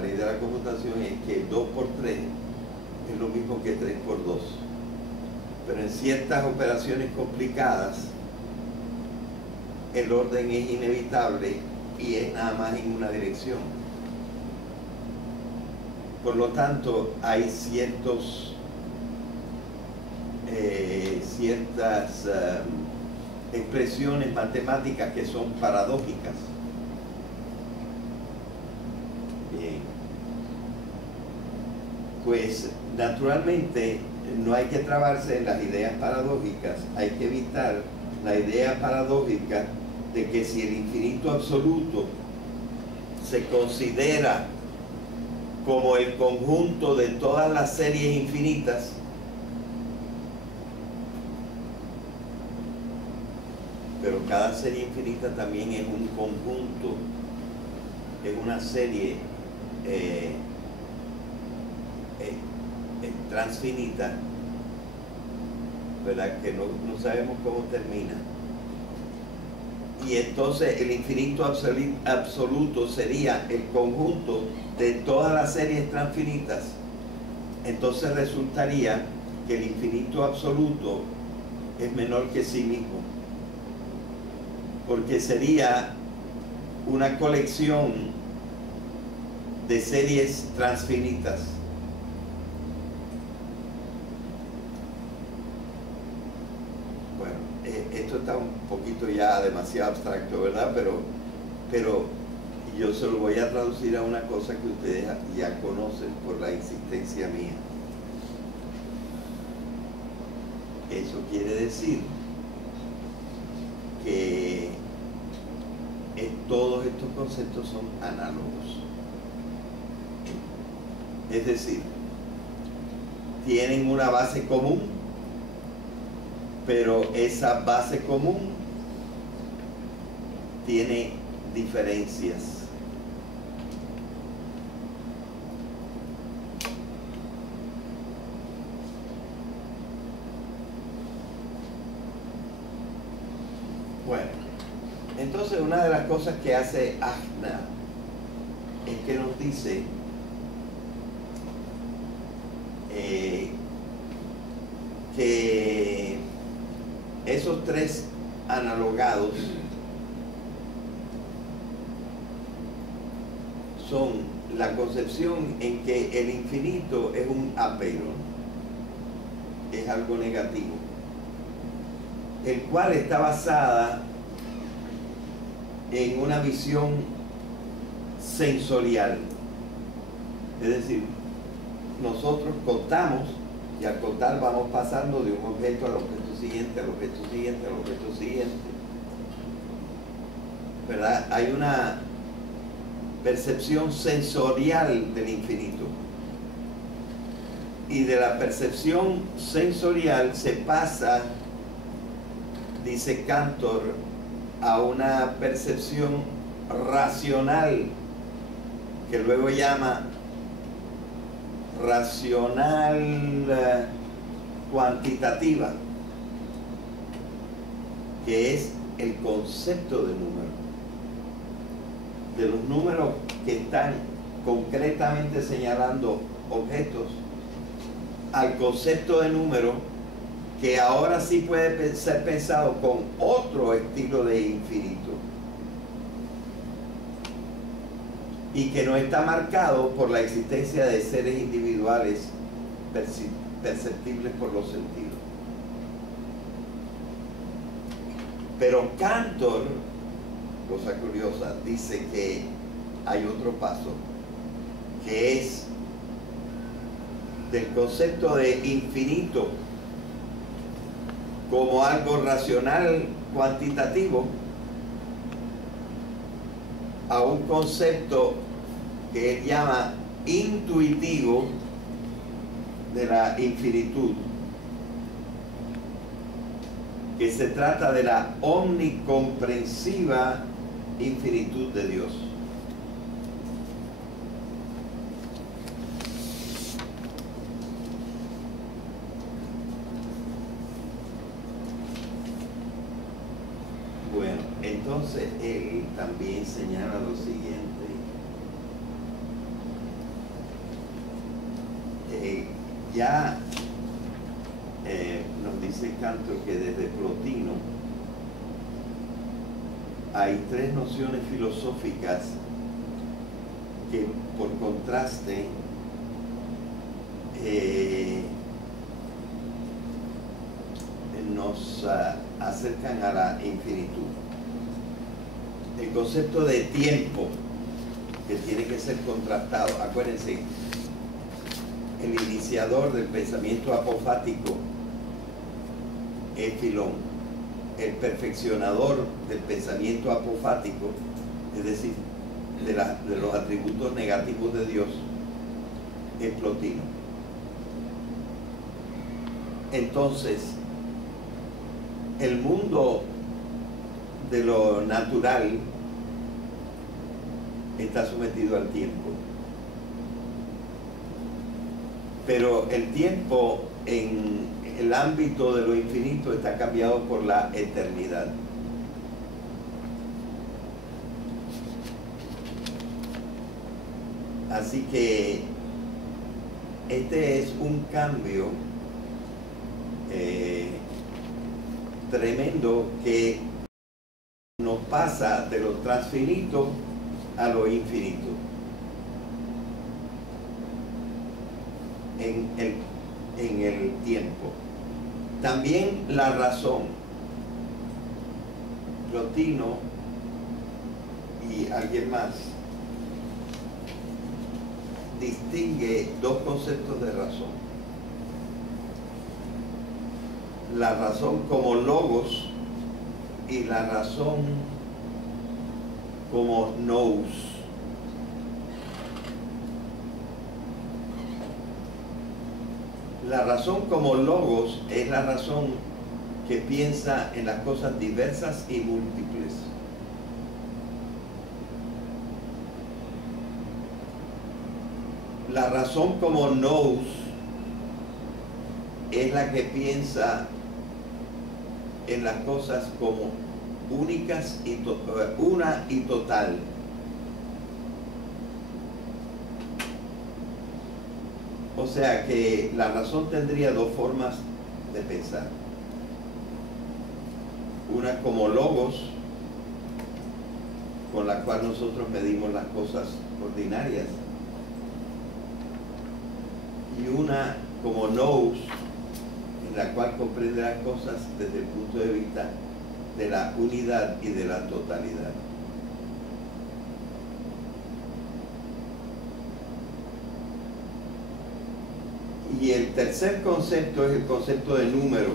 ley de la conmutación es que 2 por 3 es lo mismo que 3 por 2. Pero en ciertas operaciones complicadas, el orden es inevitable y es nada más en una dirección. Por lo tanto, hay ciertas expresiones matemáticas que son paradójicas. Bien. Pues naturalmente no hay que trabarse en las ideas paradójicas, hay que evitar la idea paradójica de que si el infinito absoluto se considera como el conjunto de todas las series infinitas, pero cada serie infinita también es un conjunto, es una serie transfinita, ¿verdad? Que no sabemos cómo termina. Y entonces el infinito absoluto sería el conjunto de todas las series transfinitas. Entonces resultaría que el infinito absoluto es menor que sí mismo, porque sería una colección de series transfinitas. Bueno, esto está un poquito ya demasiado abstracto, ¿verdad? Pero yo se lo voy a traducir a una cosa que ustedes ya conocen por la insistencia mía. Eso quiere decir que todos estos conceptos son análogos. Es decir, tienen una base común, pero esa base común tiene diferencias. Bueno, entonces una de las cosas que hace Ajna es que nos dice que esos tres analogados son la concepción en que el infinito es un apeiron, es algo negativo, el cual está basada en una visión sensorial. Es decir, nosotros contamos y al contar vamos pasando de un objeto al objeto siguiente, al objeto siguiente, al objeto siguiente, ¿verdad? Hay una percepción sensorial del infinito, y de la percepción sensorial se pasa, dice Cantor, a una percepción racional, que luego llama racional cuantitativa, que es el concepto de número, de los números que están concretamente señalando objetos, al concepto de número que ahora sí puede ser pensado con otro estilo de infinito y que no está marcado por la existencia de seres individuales perceptibles por los sentidos. Pero Cantor, cosa curiosa, dice que hay otro paso, que es del concepto de infinito como algo racional cuantitativo a un concepto que él llama intuitivo de la infinitud, que se trata de la omnicomprensiva infinitud de Dios. Bueno, entonces él también señala lo siguiente. Ya nos dice Cantor que desde Plotino hay tres nociones filosóficas que por contraste nos acercan a la infinitud. El concepto de tiempo, que tiene que ser contrastado. Acuérdense, el iniciador del pensamiento apofático es Filón. El perfeccionador del pensamiento apofático, es decir, de los atributos negativos de Dios, es plotino. Entonces, el mundo de lo natural está sometido al tiempo. Pero el tiempo en el ámbito de lo infinito está cambiado por la eternidad. Así que este es un cambio tremendo que nos pasa de lo transfinito a lo infinito en el tiempo. También la razón. Plotino y alguien más distingue dos conceptos de razón. La razón como logos y la razón como nous. La razón como logos es la razón que piensa en las cosas diversas y múltiples. La razón como nous es la que piensa en las cosas como únicas y una y total. O sea que la razón tendría dos formas de pensar. Una como logos, con la cual nosotros medimos las cosas ordinarias, y una como nous, en la cual comprende las cosas desde el punto de vista de la unidad y de la totalidad. Y el tercer concepto es el concepto de número.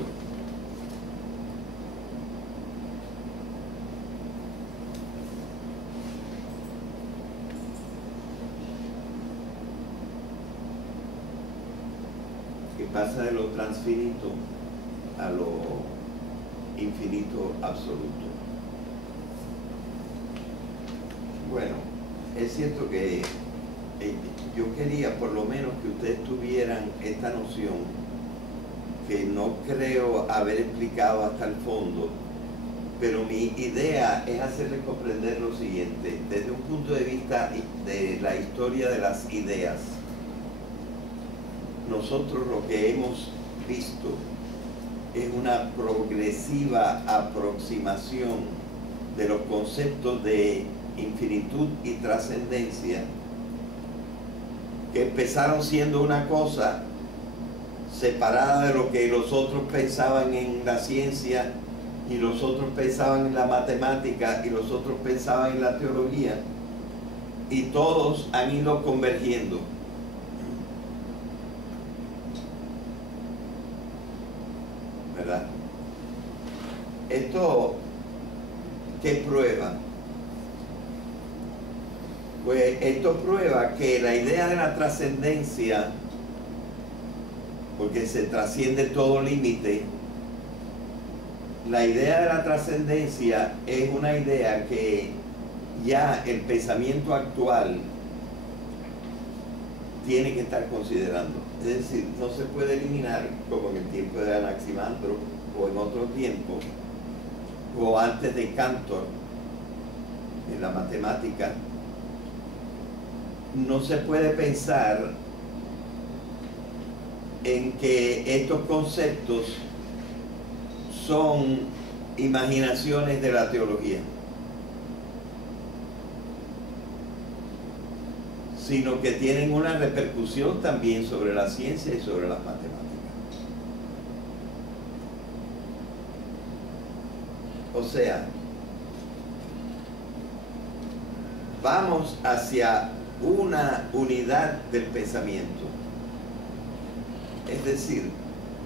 Que pasa de lo transfinito a lo infinito absoluto. Bueno, es cierto que yo quería por lo menos que ustedes tuvieran esta noción, que no creo haber explicado hasta el fondo, pero mi idea es hacerles comprender lo siguiente, desde un punto de vista de la historia de las ideas. Nosotros lo que hemos visto es una progresiva aproximación de los conceptos de infinitud y trascendencia, que empezaron siendo una cosa separada de lo que los otros pensaban en la ciencia, y los otros pensaban en la matemática, y los otros pensaban en la teología, y todos han ido convergiendo. ¿Verdad? Esto, ¿qué prueba? Pues esto prueba que la idea de la trascendencia, porque se trasciende todo límite, la idea de la trascendencia es una idea que ya el pensamiento actual tiene que estar considerando. Es decir, no se puede eliminar como en el tiempo de Anaximandro o en otro tiempo, o antes de Cantor, en la matemática. No se puede pensar en que estos conceptos son imaginaciones de la teología, sino que tienen una repercusión también sobre la ciencia y sobre las matemáticas. O sea, vamos hacia una unidad del pensamiento. Es decir,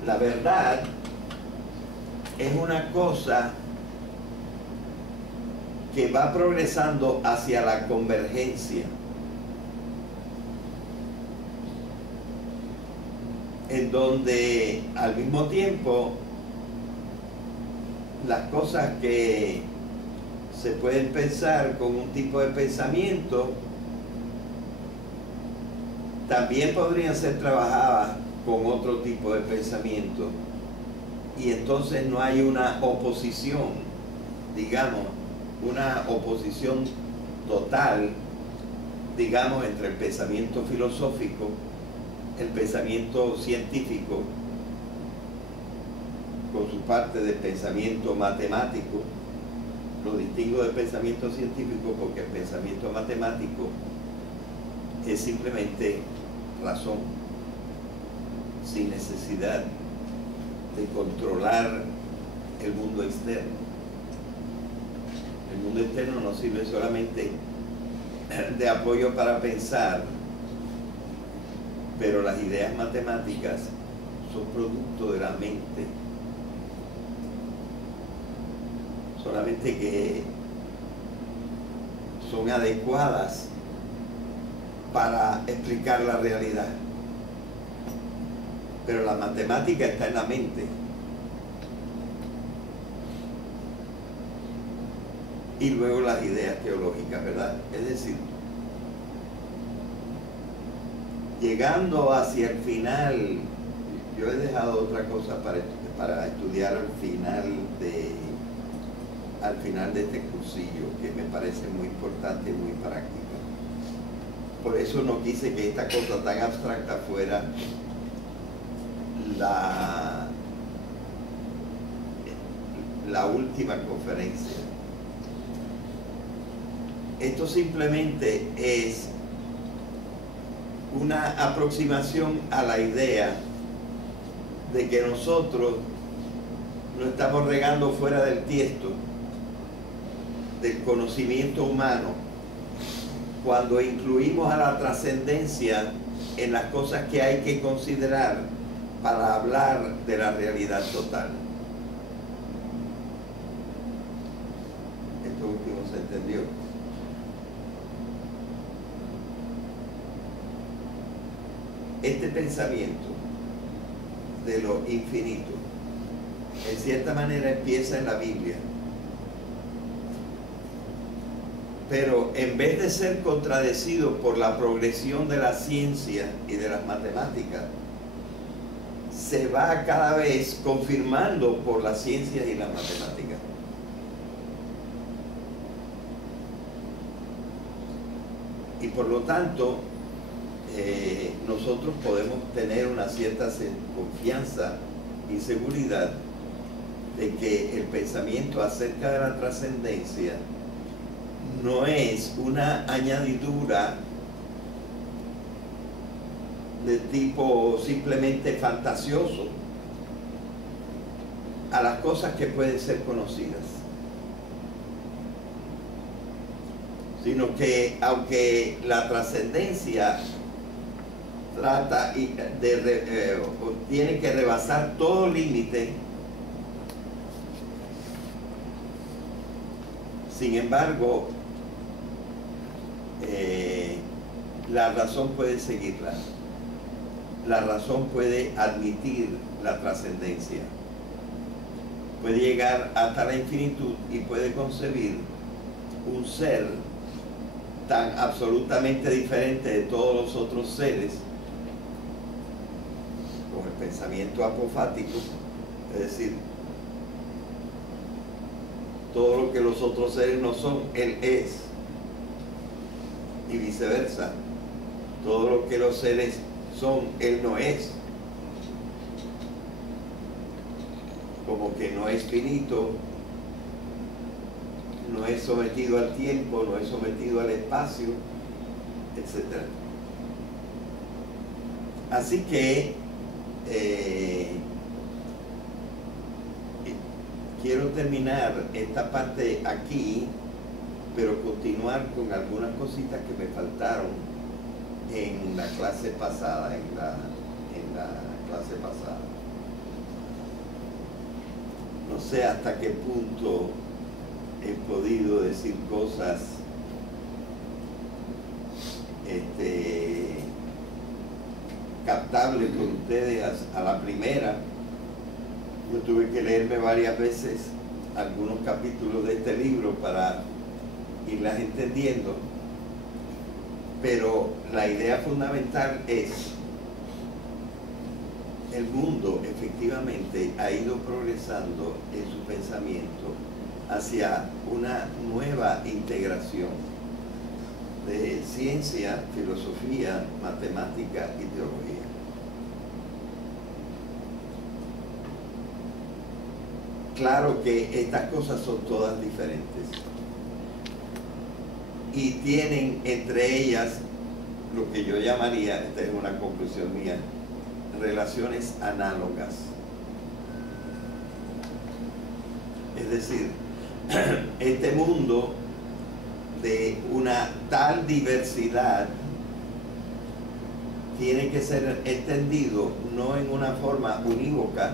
la verdad es una cosa que va progresando hacia la convergencia. en donde al mismo tiempo las cosas que se pueden pensar con un tipo de pensamiento también podrían ser trabajadas con otro tipo de pensamiento, y entonces no hay una oposición, digamos, una oposición total, digamos, entre el pensamiento filosófico, el pensamiento científico, con su parte de pensamiento matemático. Lo distingo del pensamiento científico porque el pensamiento matemático es simplemente razón, sin necesidad de controlar el mundo externo. El mundo externo nos sirve solamente de apoyo para pensar, pero las ideas matemáticas son producto de la mente, solamente que son adecuadas para explicar la realidad, pero la matemática está en la mente. Y luego las ideas teológicas, ¿verdad? Es decir, llegando hacia el final, yo he dejado otra cosa para estudiar al final de este cursillo, que me parece muy importante y muy práctica. Por eso no quise que esta cosa tan abstracta fuera la última conferencia. Esto simplemente es una aproximación a la idea de que nosotros no estamos regando fuera del tiesto del conocimiento humano cuando incluimos a la trascendencia en las cosas que hay que considerar para hablar de la realidad total. Esto último se entendió. Este pensamiento de lo infinito, en cierta manera empieza en la Biblia, pero en vez de ser contradecido por la progresión de la ciencia y de las matemáticas, se va cada vez confirmando por las ciencias y las matemáticas. Y por lo tanto, nosotros podemos tener una cierta confianza y seguridad de que el pensamiento acerca de la trascendencia no es una añadidura de tipo simplemente fantasioso a las cosas que pueden ser conocidas, sino que aunque la trascendencia trata tiene que rebasar todo límite, sin embargo, la razón puede seguirla. La razón puede admitir la trascendencia, puede llegar hasta la infinitud y puede concebir un ser tan absolutamente diferente de todos los otros seres, con el pensamiento apofático, es decir, todo lo que los otros seres no son, él es, y viceversa, todo lo que los seres son, él no es. Como que no es finito, no es sometido al tiempo, no es sometido al espacio, etc. Así que quiero terminar esta parte aquí, pero continuar con algunas cositas que me faltaron en la clase pasada, en la clase pasada. No sé hasta qué punto he podido decir cosas captable por ustedes a la primera. Yo tuve que leerme varias veces algunos capítulos de este libro para irlas entendiendo, pero la idea fundamental es: el mundo efectivamente ha ido progresando en su pensamiento hacia una nueva integración de ciencia, filosofía, matemática y teología. Claro que estas cosas son todas diferentes y tienen entre ellas lo que yo llamaría, esta es una conclusión mía, relaciones análogas. Es decir, este mundo de una tal diversidad tiene que ser entendido no en una forma unívoca,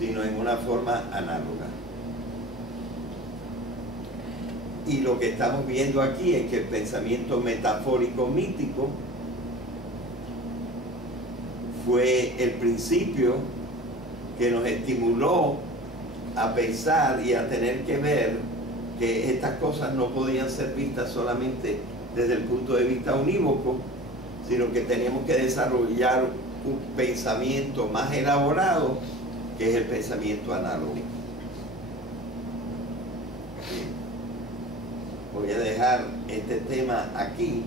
sino en una forma análoga. Y lo que estamos viendo aquí es que el pensamiento metafórico mítico fue el principio que nos estimuló a pensar y a tener que ver que estas cosas no podían ser vistas solamente desde el punto de vista unívoco, sino que teníamos que desarrollar un pensamiento más elaborado, que es el pensamiento análogo. Voy a dejar este tema aquí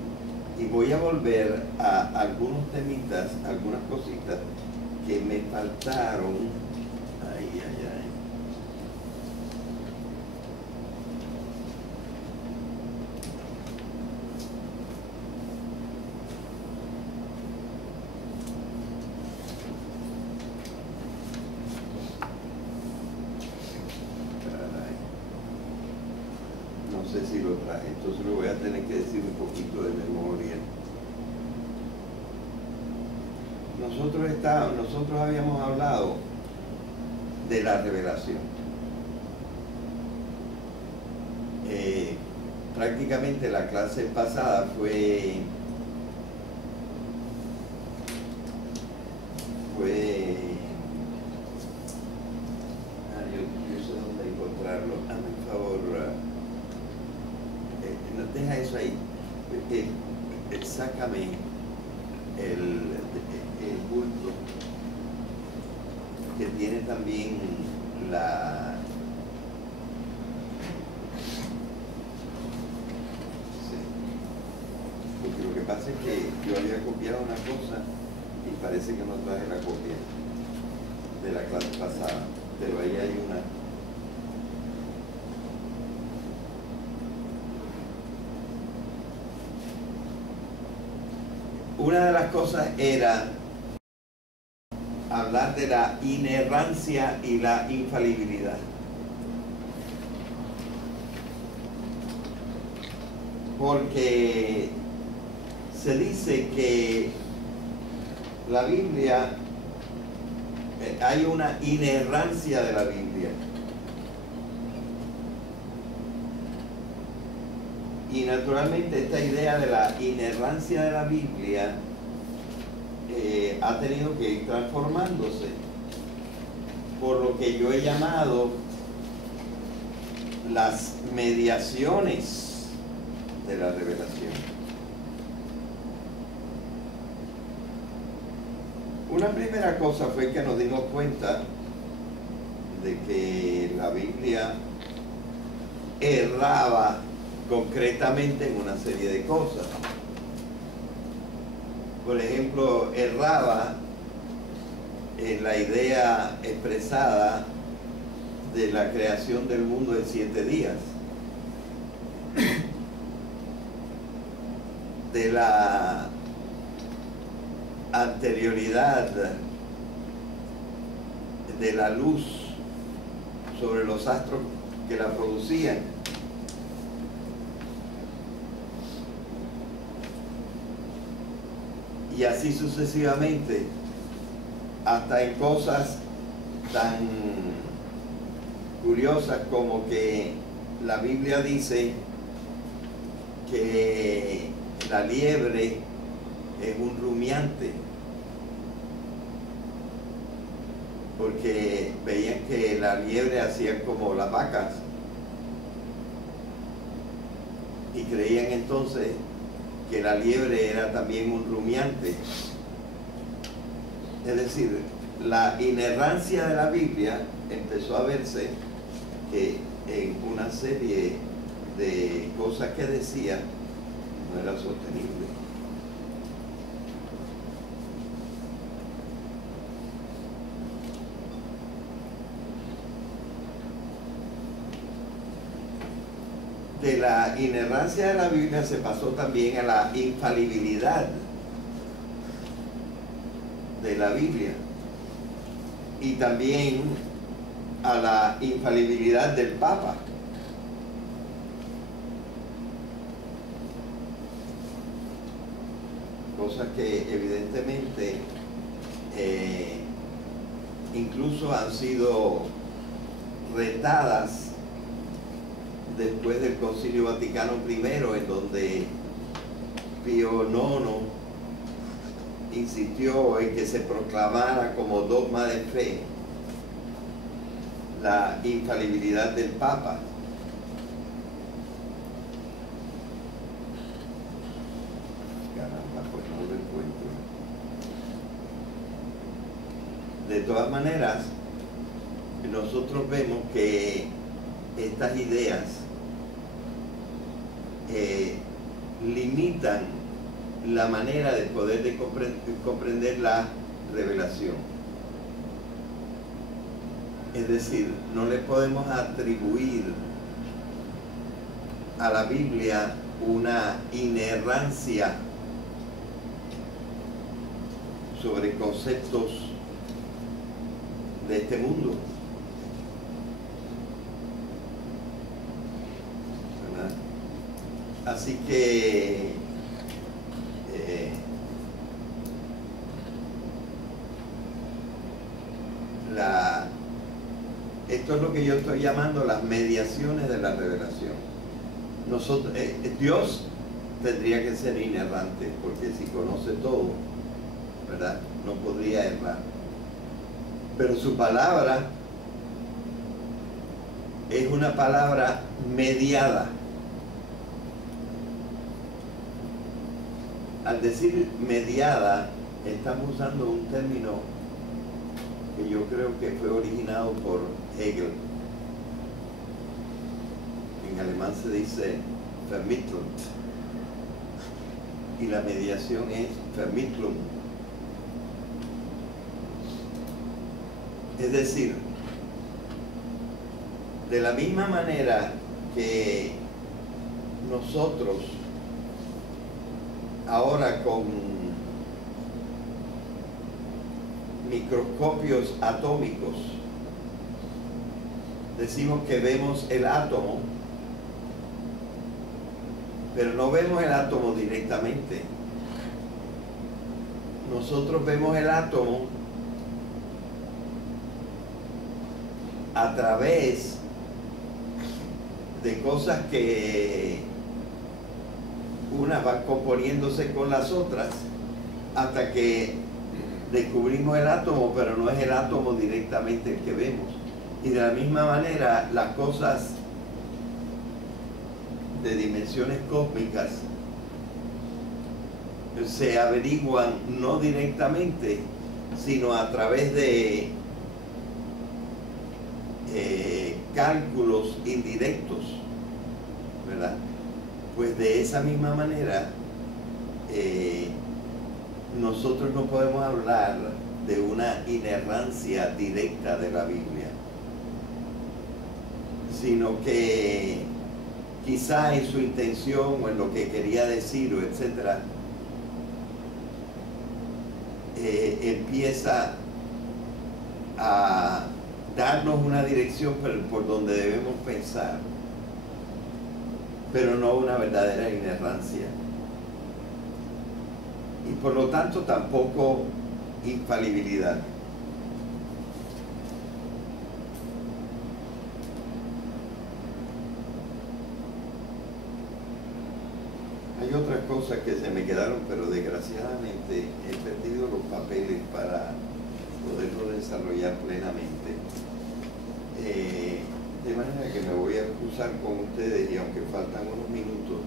y voy a volver a algunos temitas, algunas cositas que me faltaron. Ay, ay, ay. No sé si lo traje, entonces lo voy a tener que decir un poquito de memoria. Nosotros habíamos hablado de la revelación. Prácticamente la clase pasada fue yo sé dónde encontrarlo. Hazme un favor, deja eso ahí. Sácame el bulto que tiene también la... Sí. Porque lo que pasa es que yo había copiado una cosa y parece que no traje la copia de la clase pasada, pero ahí hay una. Una de las cosas era hablar de la inerrancia y la infalibilidad. Porque se dice que la Biblia, hay una inerrancia de la Biblia. Y naturalmente esta idea de la inerrancia de la Biblia ha tenido que ir transformándose por lo que yo he llamado las mediaciones de la revelación. Una primera cosa fue que nos dimos cuenta de que la Biblia erraba concretamente en una serie de cosas. Por ejemplo, erraba en la idea expresada de la creación del mundo en 7 días, de la anterioridad de la luz sobre los astros que la producían. Y así sucesivamente, hasta en cosas tan curiosas como que la Biblia dice que la liebre es un rumiante, porque veían que la liebre hacía como las vacas y creían entonces que la liebre era también un rumiante. Es decir, la inerrancia de la Biblia empezó a verse que en una serie de cosas que decía no era sostenible. De la inerrancia de la Biblia se pasó también a la infalibilidad de la Biblia y también a la infalibilidad del Papa. Cosas que evidentemente incluso han sido retadas después del Concilio Vaticano I, en donde Pío IX insistió en que se proclamara como dogma de fe la infalibilidad del Papa. Caramba, pues no lo encuentro. De todas maneras, nosotros vemos que estas ideas limitan la manera de poder comprender la revelación. Es decir, no le podemos atribuir a la Biblia una inerrancia sobre conceptos de este mundo. Así que esto es lo que yo estoy llamando las mediaciones de la revelación. Dios tendría que ser inerrante, porque si conoce todo, ¿verdad?, no podría errar. Pero su palabra es una palabra mediada. Al decir mediada, estamos usando un término que yo creo que fue originado por Hegel. En alemán se dice Vermittlung, y la mediación es Vermittlung. Es decir, de la misma manera que nosotros ahora con microscopios atómicos decimos que vemos el átomo, pero no vemos el átomo directamente. Nosotros vemos el átomo a través de cosas que unas van componiéndose con las otras hasta que descubrimos el átomo, pero no es el átomo directamente el que vemos. Y de la misma manera, las cosas de dimensiones cósmicas se averiguan no directamente, sino a través de cálculos indirectos, ¿verdad? Pues de esa misma manera nosotros no podemos hablar de una inerrancia directa de la Biblia, sino que quizá en su intención o en lo que quería decir, o etcétera, empieza a darnos una dirección por donde debemos pensar, pero no una verdadera inerrancia. Y por lo tanto tampoco infalibilidad. Hay Hay otras cosas que se me quedaron, pero desgraciadamente he perdido los papeles para poderlo desarrollar plenamente. De manera que me voy a excusar con ustedes y aunque faltan unos minutos,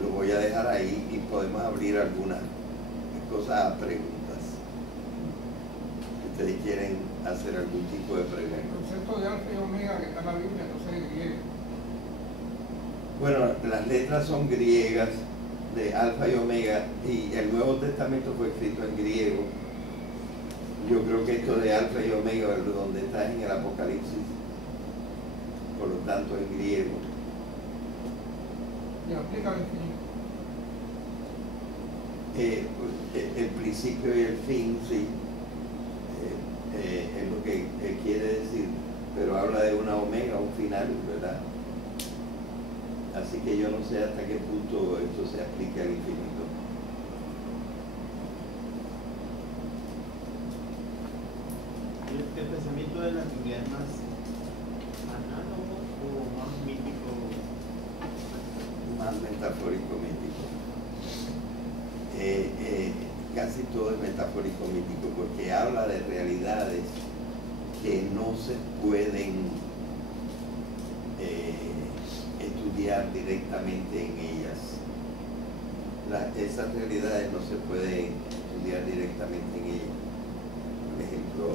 lo voy a dejar ahí y podemos abrir algunas cosas a preguntas. Si ustedes quieren hacer algún tipo de pregunta. El concepto de alfa y omega que está en la Biblia, entonces es griego. Bueno, las letras son griegas, de alfa y omega, y el Nuevo Testamento fue escrito en griego. Yo creo que esto de alfa y omega, donde está en el Apocalipsis, por lo tanto en griego. Y aplica el infinito. El principio y el fin, sí, es lo que quiere decir, pero habla de una omega, un final, ¿verdad? Así que yo no sé hasta qué punto esto se aplica al infinito. ¿El pensamiento de la Biblia es más análogo o más mítico? Más metafórico mítico. Casi todo es metafórico mítico porque habla de realidades que no se pueden estudiar directamente en ellas. Esas realidades no se pueden estudiar directamente en ellas. Por ejemplo,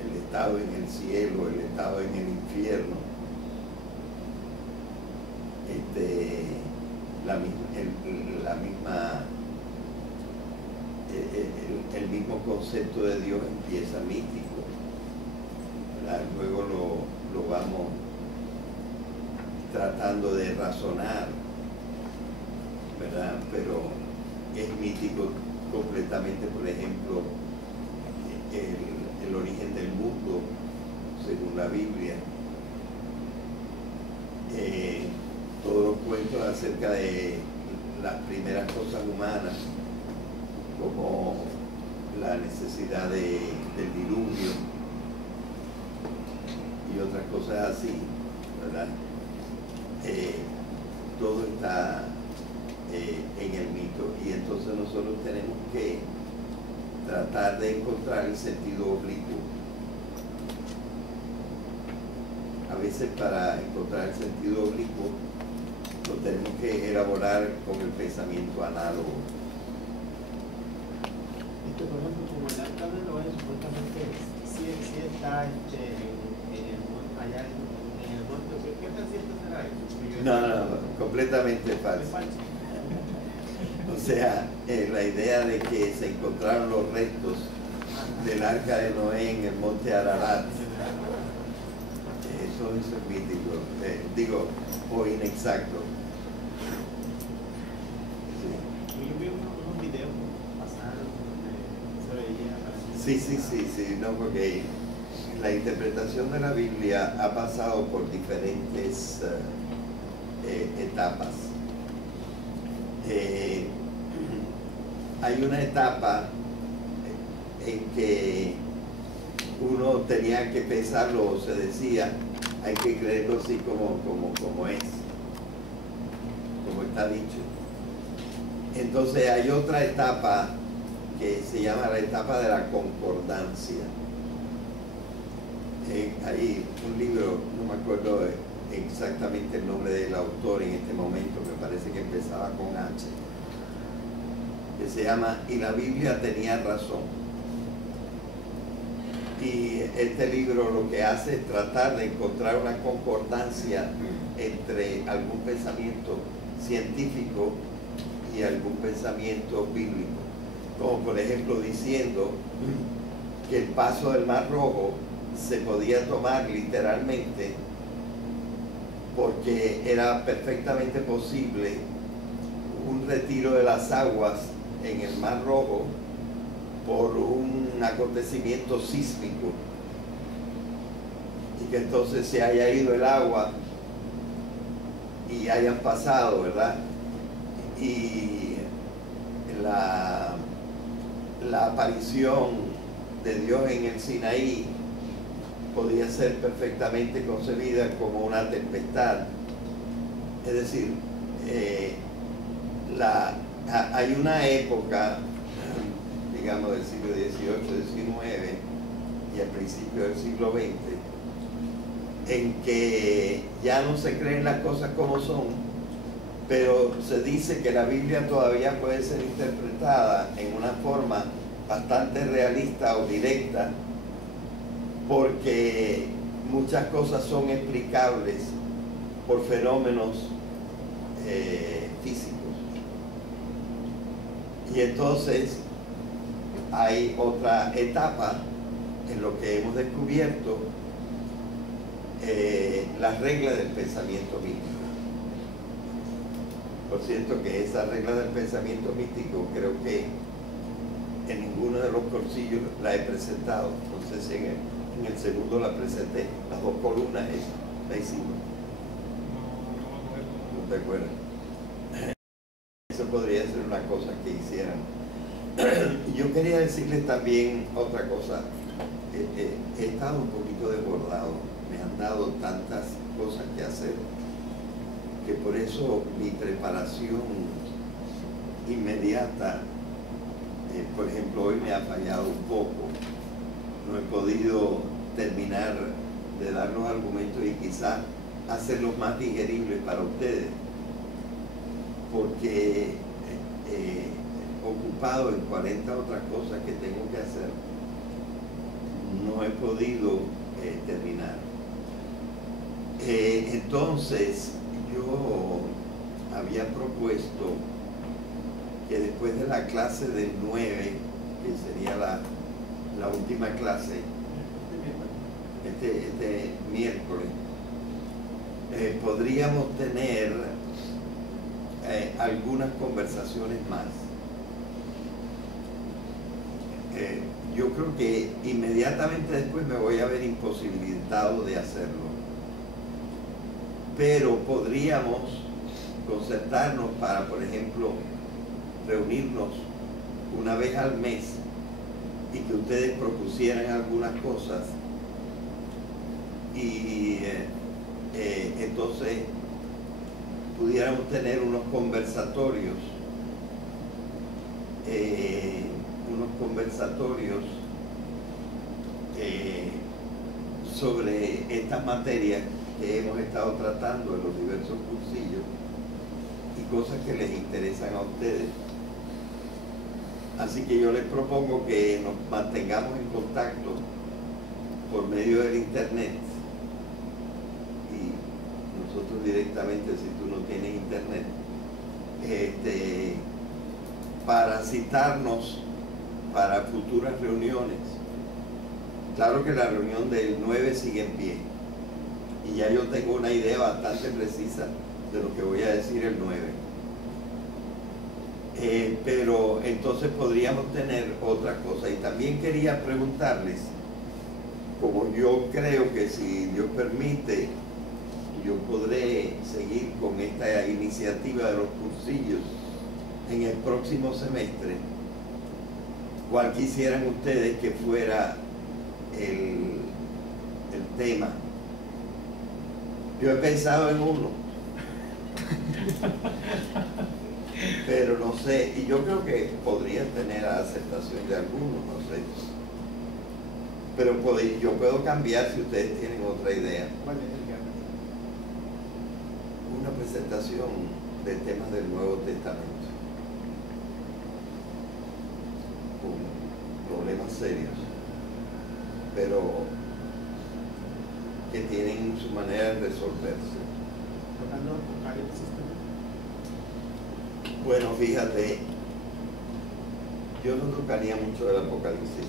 el estado en el cielo, el estado en el infierno. El mismo concepto de Dios empieza mítico, ¿verdad? Luego lo vamos tratando de razonar, ¿verdad? Pero es mítico completamente. Por ejemplo, el origen del mundo según la Biblia, todos los cuentos acerca de las primeras cosas humanas, como la necesidad del diluvio y otras cosas así, ¿verdad? Todo está en el mito, y entonces nosotros tenemos que tratar de encontrar el sentido oblicuo. A veces para encontrar el sentido oblicuo lo tenemos que elaborar con el pensamiento análogo. Por ejemplo, como el arca de Noé, supuestamente sí está en el monte, allá en el monte. ¿Qué tan cierto será eso? No, completamente falso. O sea, la idea de que se encontraron los restos del arca de Noé en el monte Ararat, eso es mítico, o inexacto. Yo vi unos videos pasados donde se veía. Sí, no, porque la interpretación de la Biblia ha pasado por diferentes etapas. Hay una etapa en que uno tenía que pensarlo, o se decía, hay que creerlo así como es, como está dicho. Entonces hay otra etapa que se llama la etapa de la concordancia. Hay un libro, no me acuerdo exactamente el nombre del autor en este momento, me parece que empezaba con H, que se llama "Y la Biblia tenía razón". Y este libro lo que hace es tratar de encontrar una concordancia entre algún pensamiento científico y algún pensamiento bíblico, como por ejemplo diciendo que el paso del Mar Rojo se podía tomar literalmente porque era perfectamente posible un retiro de las aguas en el Mar Rojo por un acontecimiento sísmico, y que entonces se haya ido el agua y hayan pasado, ¿verdad? Y la aparición de Dios en el Sinaí podía ser perfectamente concebida como una tempestad. Es decir, hay una época, digamos, del siglo XVIII, XIX y al principio del siglo XX, en que ya no se creen las cosas como son, pero se dice que la Biblia todavía puede ser interpretada en una forma bastante realista o directa, porque muchas cosas son explicables por fenómenos físicos. Y entonces hay otra etapa en lo que hemos descubierto, las reglas del pensamiento místico. Por cierto que esa regla del pensamiento místico creo que en ninguno de los cursillos la he presentado. No sé si en el segundo la presenté, las dos columnas la hicimos. No te acuerdas. Eso podría ser una cosa que hicieran. Yo quería decirles también otra cosa. He estado un poquito desbordado, me han dado tantas cosas que hacer, que por eso mi preparación inmediata, por ejemplo, hoy me ha fallado un poco. No he podido terminar de dar los argumentos y quizás hacerlos más digeribles para ustedes, porque ocupado en 40 otras cosas que tengo que hacer, no he podido terminar. Entonces, yo había propuesto que después de la clase del 9, que sería la última clase, este miércoles, podríamos tener algunas conversaciones más. Yo creo que inmediatamente después me voy a ver imposibilitado de hacerlo, pero podríamos concertarnos para, por ejemplo, reunirnos una vez al mes y que ustedes propusieran algunas cosas y entonces pudiéramos tener unos conversatorios sobre estas materias que hemos estado tratando en los diversos cursillos y cosas que les interesan a ustedes. Así que yo les propongo que nos mantengamos en contacto por medio del internet, y nosotros directamente, si tú no tienes internet, para citarnos para futuras reuniones. Claro que la reunión del 9 sigue en pie y ya yo tengo una idea bastante precisa de lo que voy a decir el 9. Pero entonces podríamos tener otra cosa. Y también quería preguntarles, como yo creo que si Dios permite, yo podré seguir con esta iniciativa de los cursillos en el próximo semestre, ¿cuál quisieran ustedes que fuera el tema? Yo he pensado en uno, pero no sé, y yo creo que podría tener aceptación de algunos, no sé. Pero yo puedo cambiar si ustedes tienen otra idea. ¿Cuál es el que habla? Una presentación de temas del Nuevo Testamento, con problemas serios, pero que tienen su manera de resolverse. Tocando Apocalipsis también. Bueno, fíjate, yo no tocaría mucho del Apocalipsis.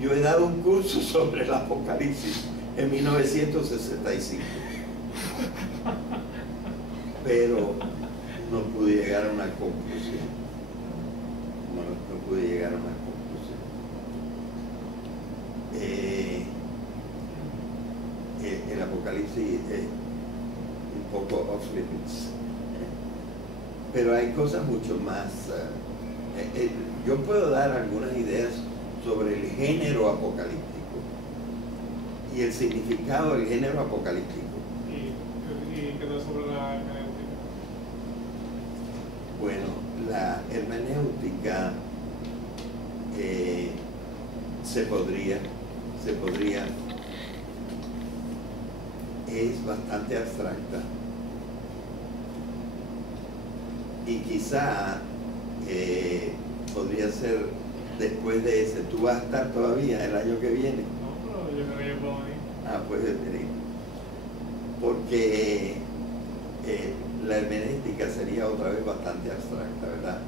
Yo he dado un curso sobre el Apocalipsis en 1965, pero no pude llegar a una conclusión. No pude llegar a una conclusión. El Apocalipsis es un poco off limits, pero hay cosas mucho más. Yo puedo dar algunas ideas sobre el género apocalíptico y el significado del género apocalíptico. que no es sobre la hermenéutica? Bueno, la hermenéutica se podría, es bastante abstracta y quizá podría ser después de ese. ¿Tú vas a estar todavía el año que viene? No, pero yo creo que yo puedo venir. Ah, puedes venir. Porque la hermenéutica sería otra vez bastante abstracta, ¿verdad?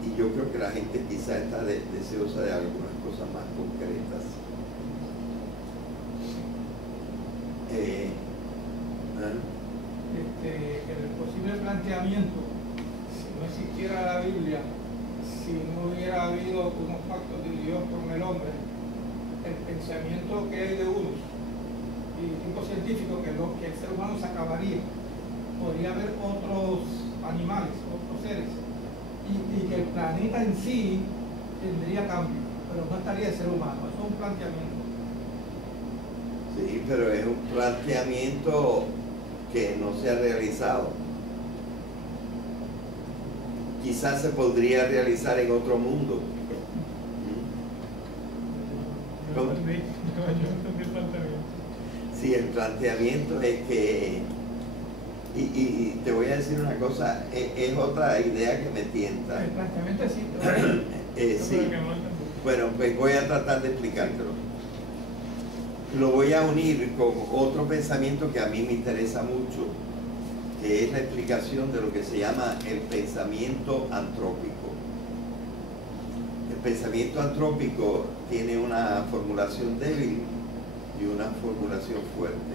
Y yo creo que la gente quizá está deseosa de algunas cosas más concretas. El posible planteamiento, si no existiera la Biblia, si no hubiera habido unos pactos de Dios con el hombre, el pensamiento que hay de unos y tipo científico que el ser humano se acabaría, podría haber otros animales, otros seres, y que el planeta en sí tendría cambio, pero no estaría el ser humano. Eso es un planteamiento. Sí, pero es un planteamiento que no se ha realizado. Quizás se podría realizar en otro mundo. Yo entendí el planteamiento. Sí, el planteamiento es que, y te voy a decir una cosa, es otra idea que me tienta. El planteamiento existe. Sí. Bueno, pues voy a tratar de explicártelo. Lo voy a unir con otro pensamiento que a mí me interesa mucho, que es la explicación de lo que se llama el pensamiento antrópico. El pensamiento antrópico tiene una formulación débil y una formulación fuerte.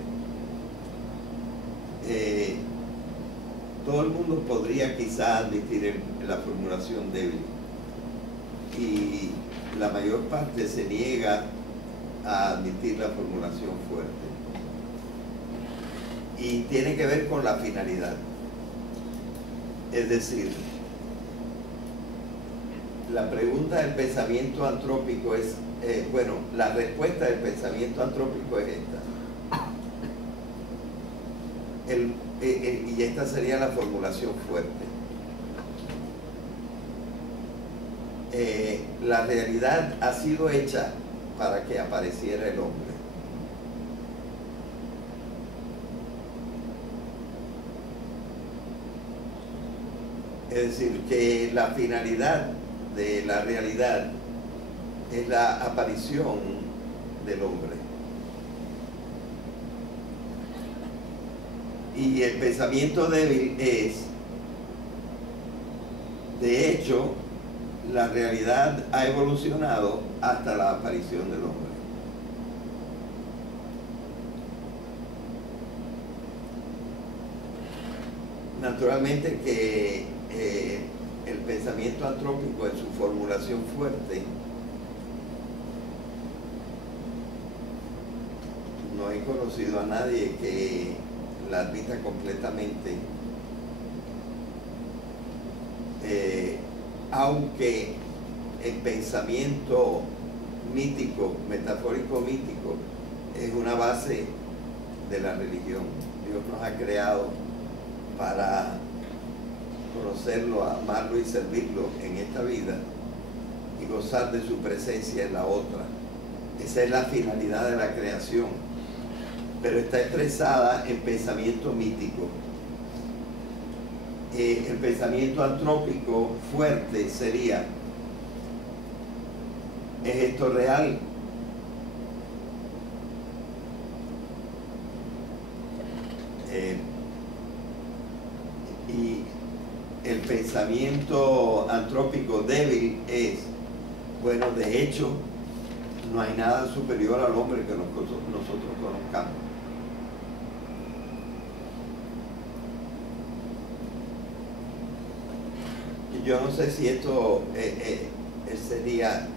Todo el mundo podría quizás admitir la formulación débil y la mayor parte se niega a admitir la formulación fuerte. Y tiene que ver con la finalidad. Es decir, la pregunta del pensamiento antrópico es, bueno, la respuesta del pensamiento antrópico es esta. Y esta sería la formulación fuerte. La realidad ha sido hecha para que apareciera el hombre. Es decir, que la finalidad de la realidad es la aparición del hombre. Y el pensamiento débil es, de hecho, la realidad ha evolucionado hasta la aparición del hombre. Naturalmente que el pensamiento antrópico en su formulación fuerte no he conocido a nadie que la admita completamente, aunque el pensamiento mítico, metafórico mítico, es una base de la religión. Dios nos ha creado para conocerlo, amarlo y servirlo en esta vida y gozar de su presencia en la otra. Esa es la finalidad de la creación, pero está expresada en pensamiento mítico. El pensamiento antrópico fuerte sería: ¿es esto real? Y el pensamiento antrópico débil es: bueno, de hecho, no hay nada superior al hombre que nosotros conozcamos. Yo no sé si esto sería...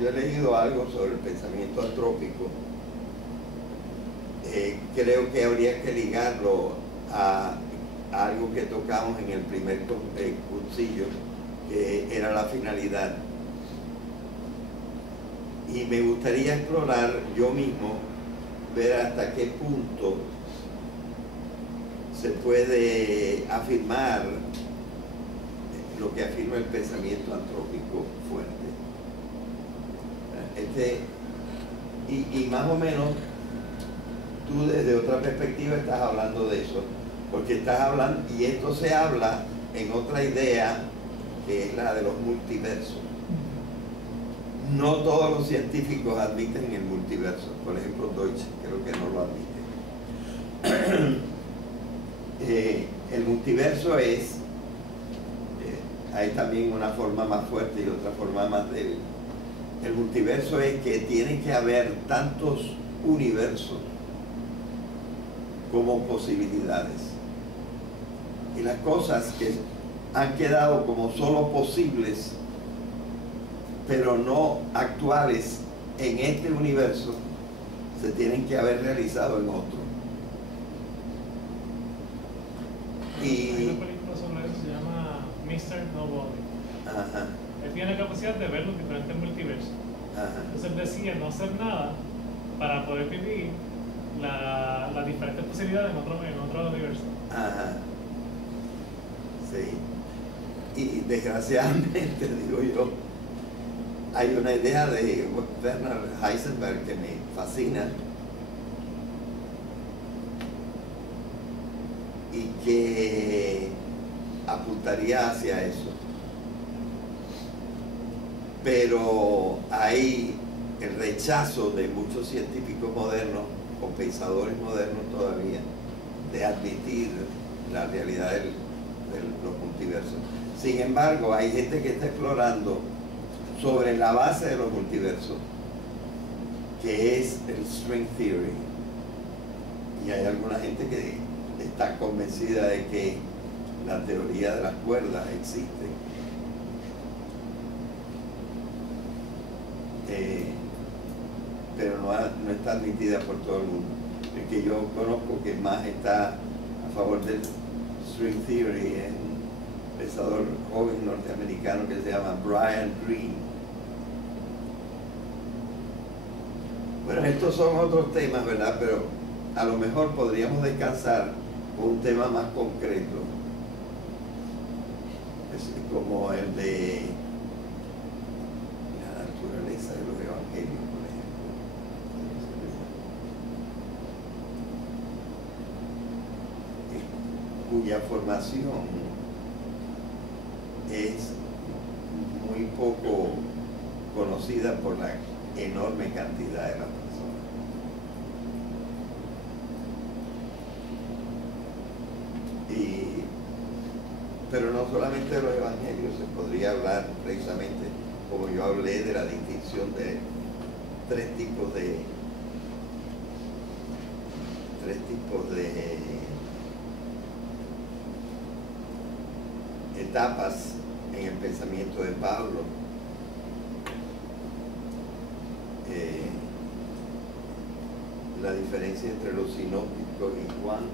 Yo he leído algo sobre el pensamiento antrópico. Creo que habría que ligarlo a algo que tocamos en el primer cursillo, que era la finalidad. Y me gustaría explorar yo mismo, ver hasta qué punto se puede afirmar lo que afirma el pensamiento antrópico fuerte. Y más o menos tú desde otra perspectiva estás hablando de eso, porque estás hablando, y esto se habla en otra idea que es la de los multiversos. No todos los científicos admiten el multiverso. Por ejemplo, Deutsch creo que no lo admite. El multiverso es, hay también una forma más fuerte y otra forma más débil. El multiverso es que tiene que haber tantos universos como posibilidades. Y las cosas que han quedado como solo posibles, pero no actuales en este universo, se tienen que haber realizado en otro. Hay una película sobre eso, se llama Mr. Nobody. Ajá. Él tiene la capacidad de ver los diferentes multiversos. Ajá. Entonces él decide no hacer nada para poder vivir las diferentes posibilidades en otro universo. Ajá. Sí. Y desgraciadamente, digo yo, hay una idea de Werner Heisenberg que me fascina y que apuntaría hacia eso. Pero hay el rechazo de muchos científicos modernos o pensadores modernos todavía de admitir la realidad de los multiversos. Sin embargo, hay gente que está explorando sobre la base de los multiversos, que es el string theory. Y hay alguna gente que está convencida de que la teoría de las cuerdas existe. Pero no está admitida por todo el mundo. El que yo conozco que más está a favor del string theory es un pensador joven norteamericano que se llama Brian Greene. Bueno, estos son otros temas, ¿verdad? Pero a lo mejor podríamos descansar con un tema más concreto, como el de la naturaleza de los evangelios, por ejemplo, cuya formación es muy poco conocida por la enorme cantidad de las personas. Pero no solamente de los evangelios, se podría hablar precisamente, como yo hablé, de la distinción de tres tipos de etapas en el pensamiento de Pablo. La diferencia entre los sinópticos y Juan,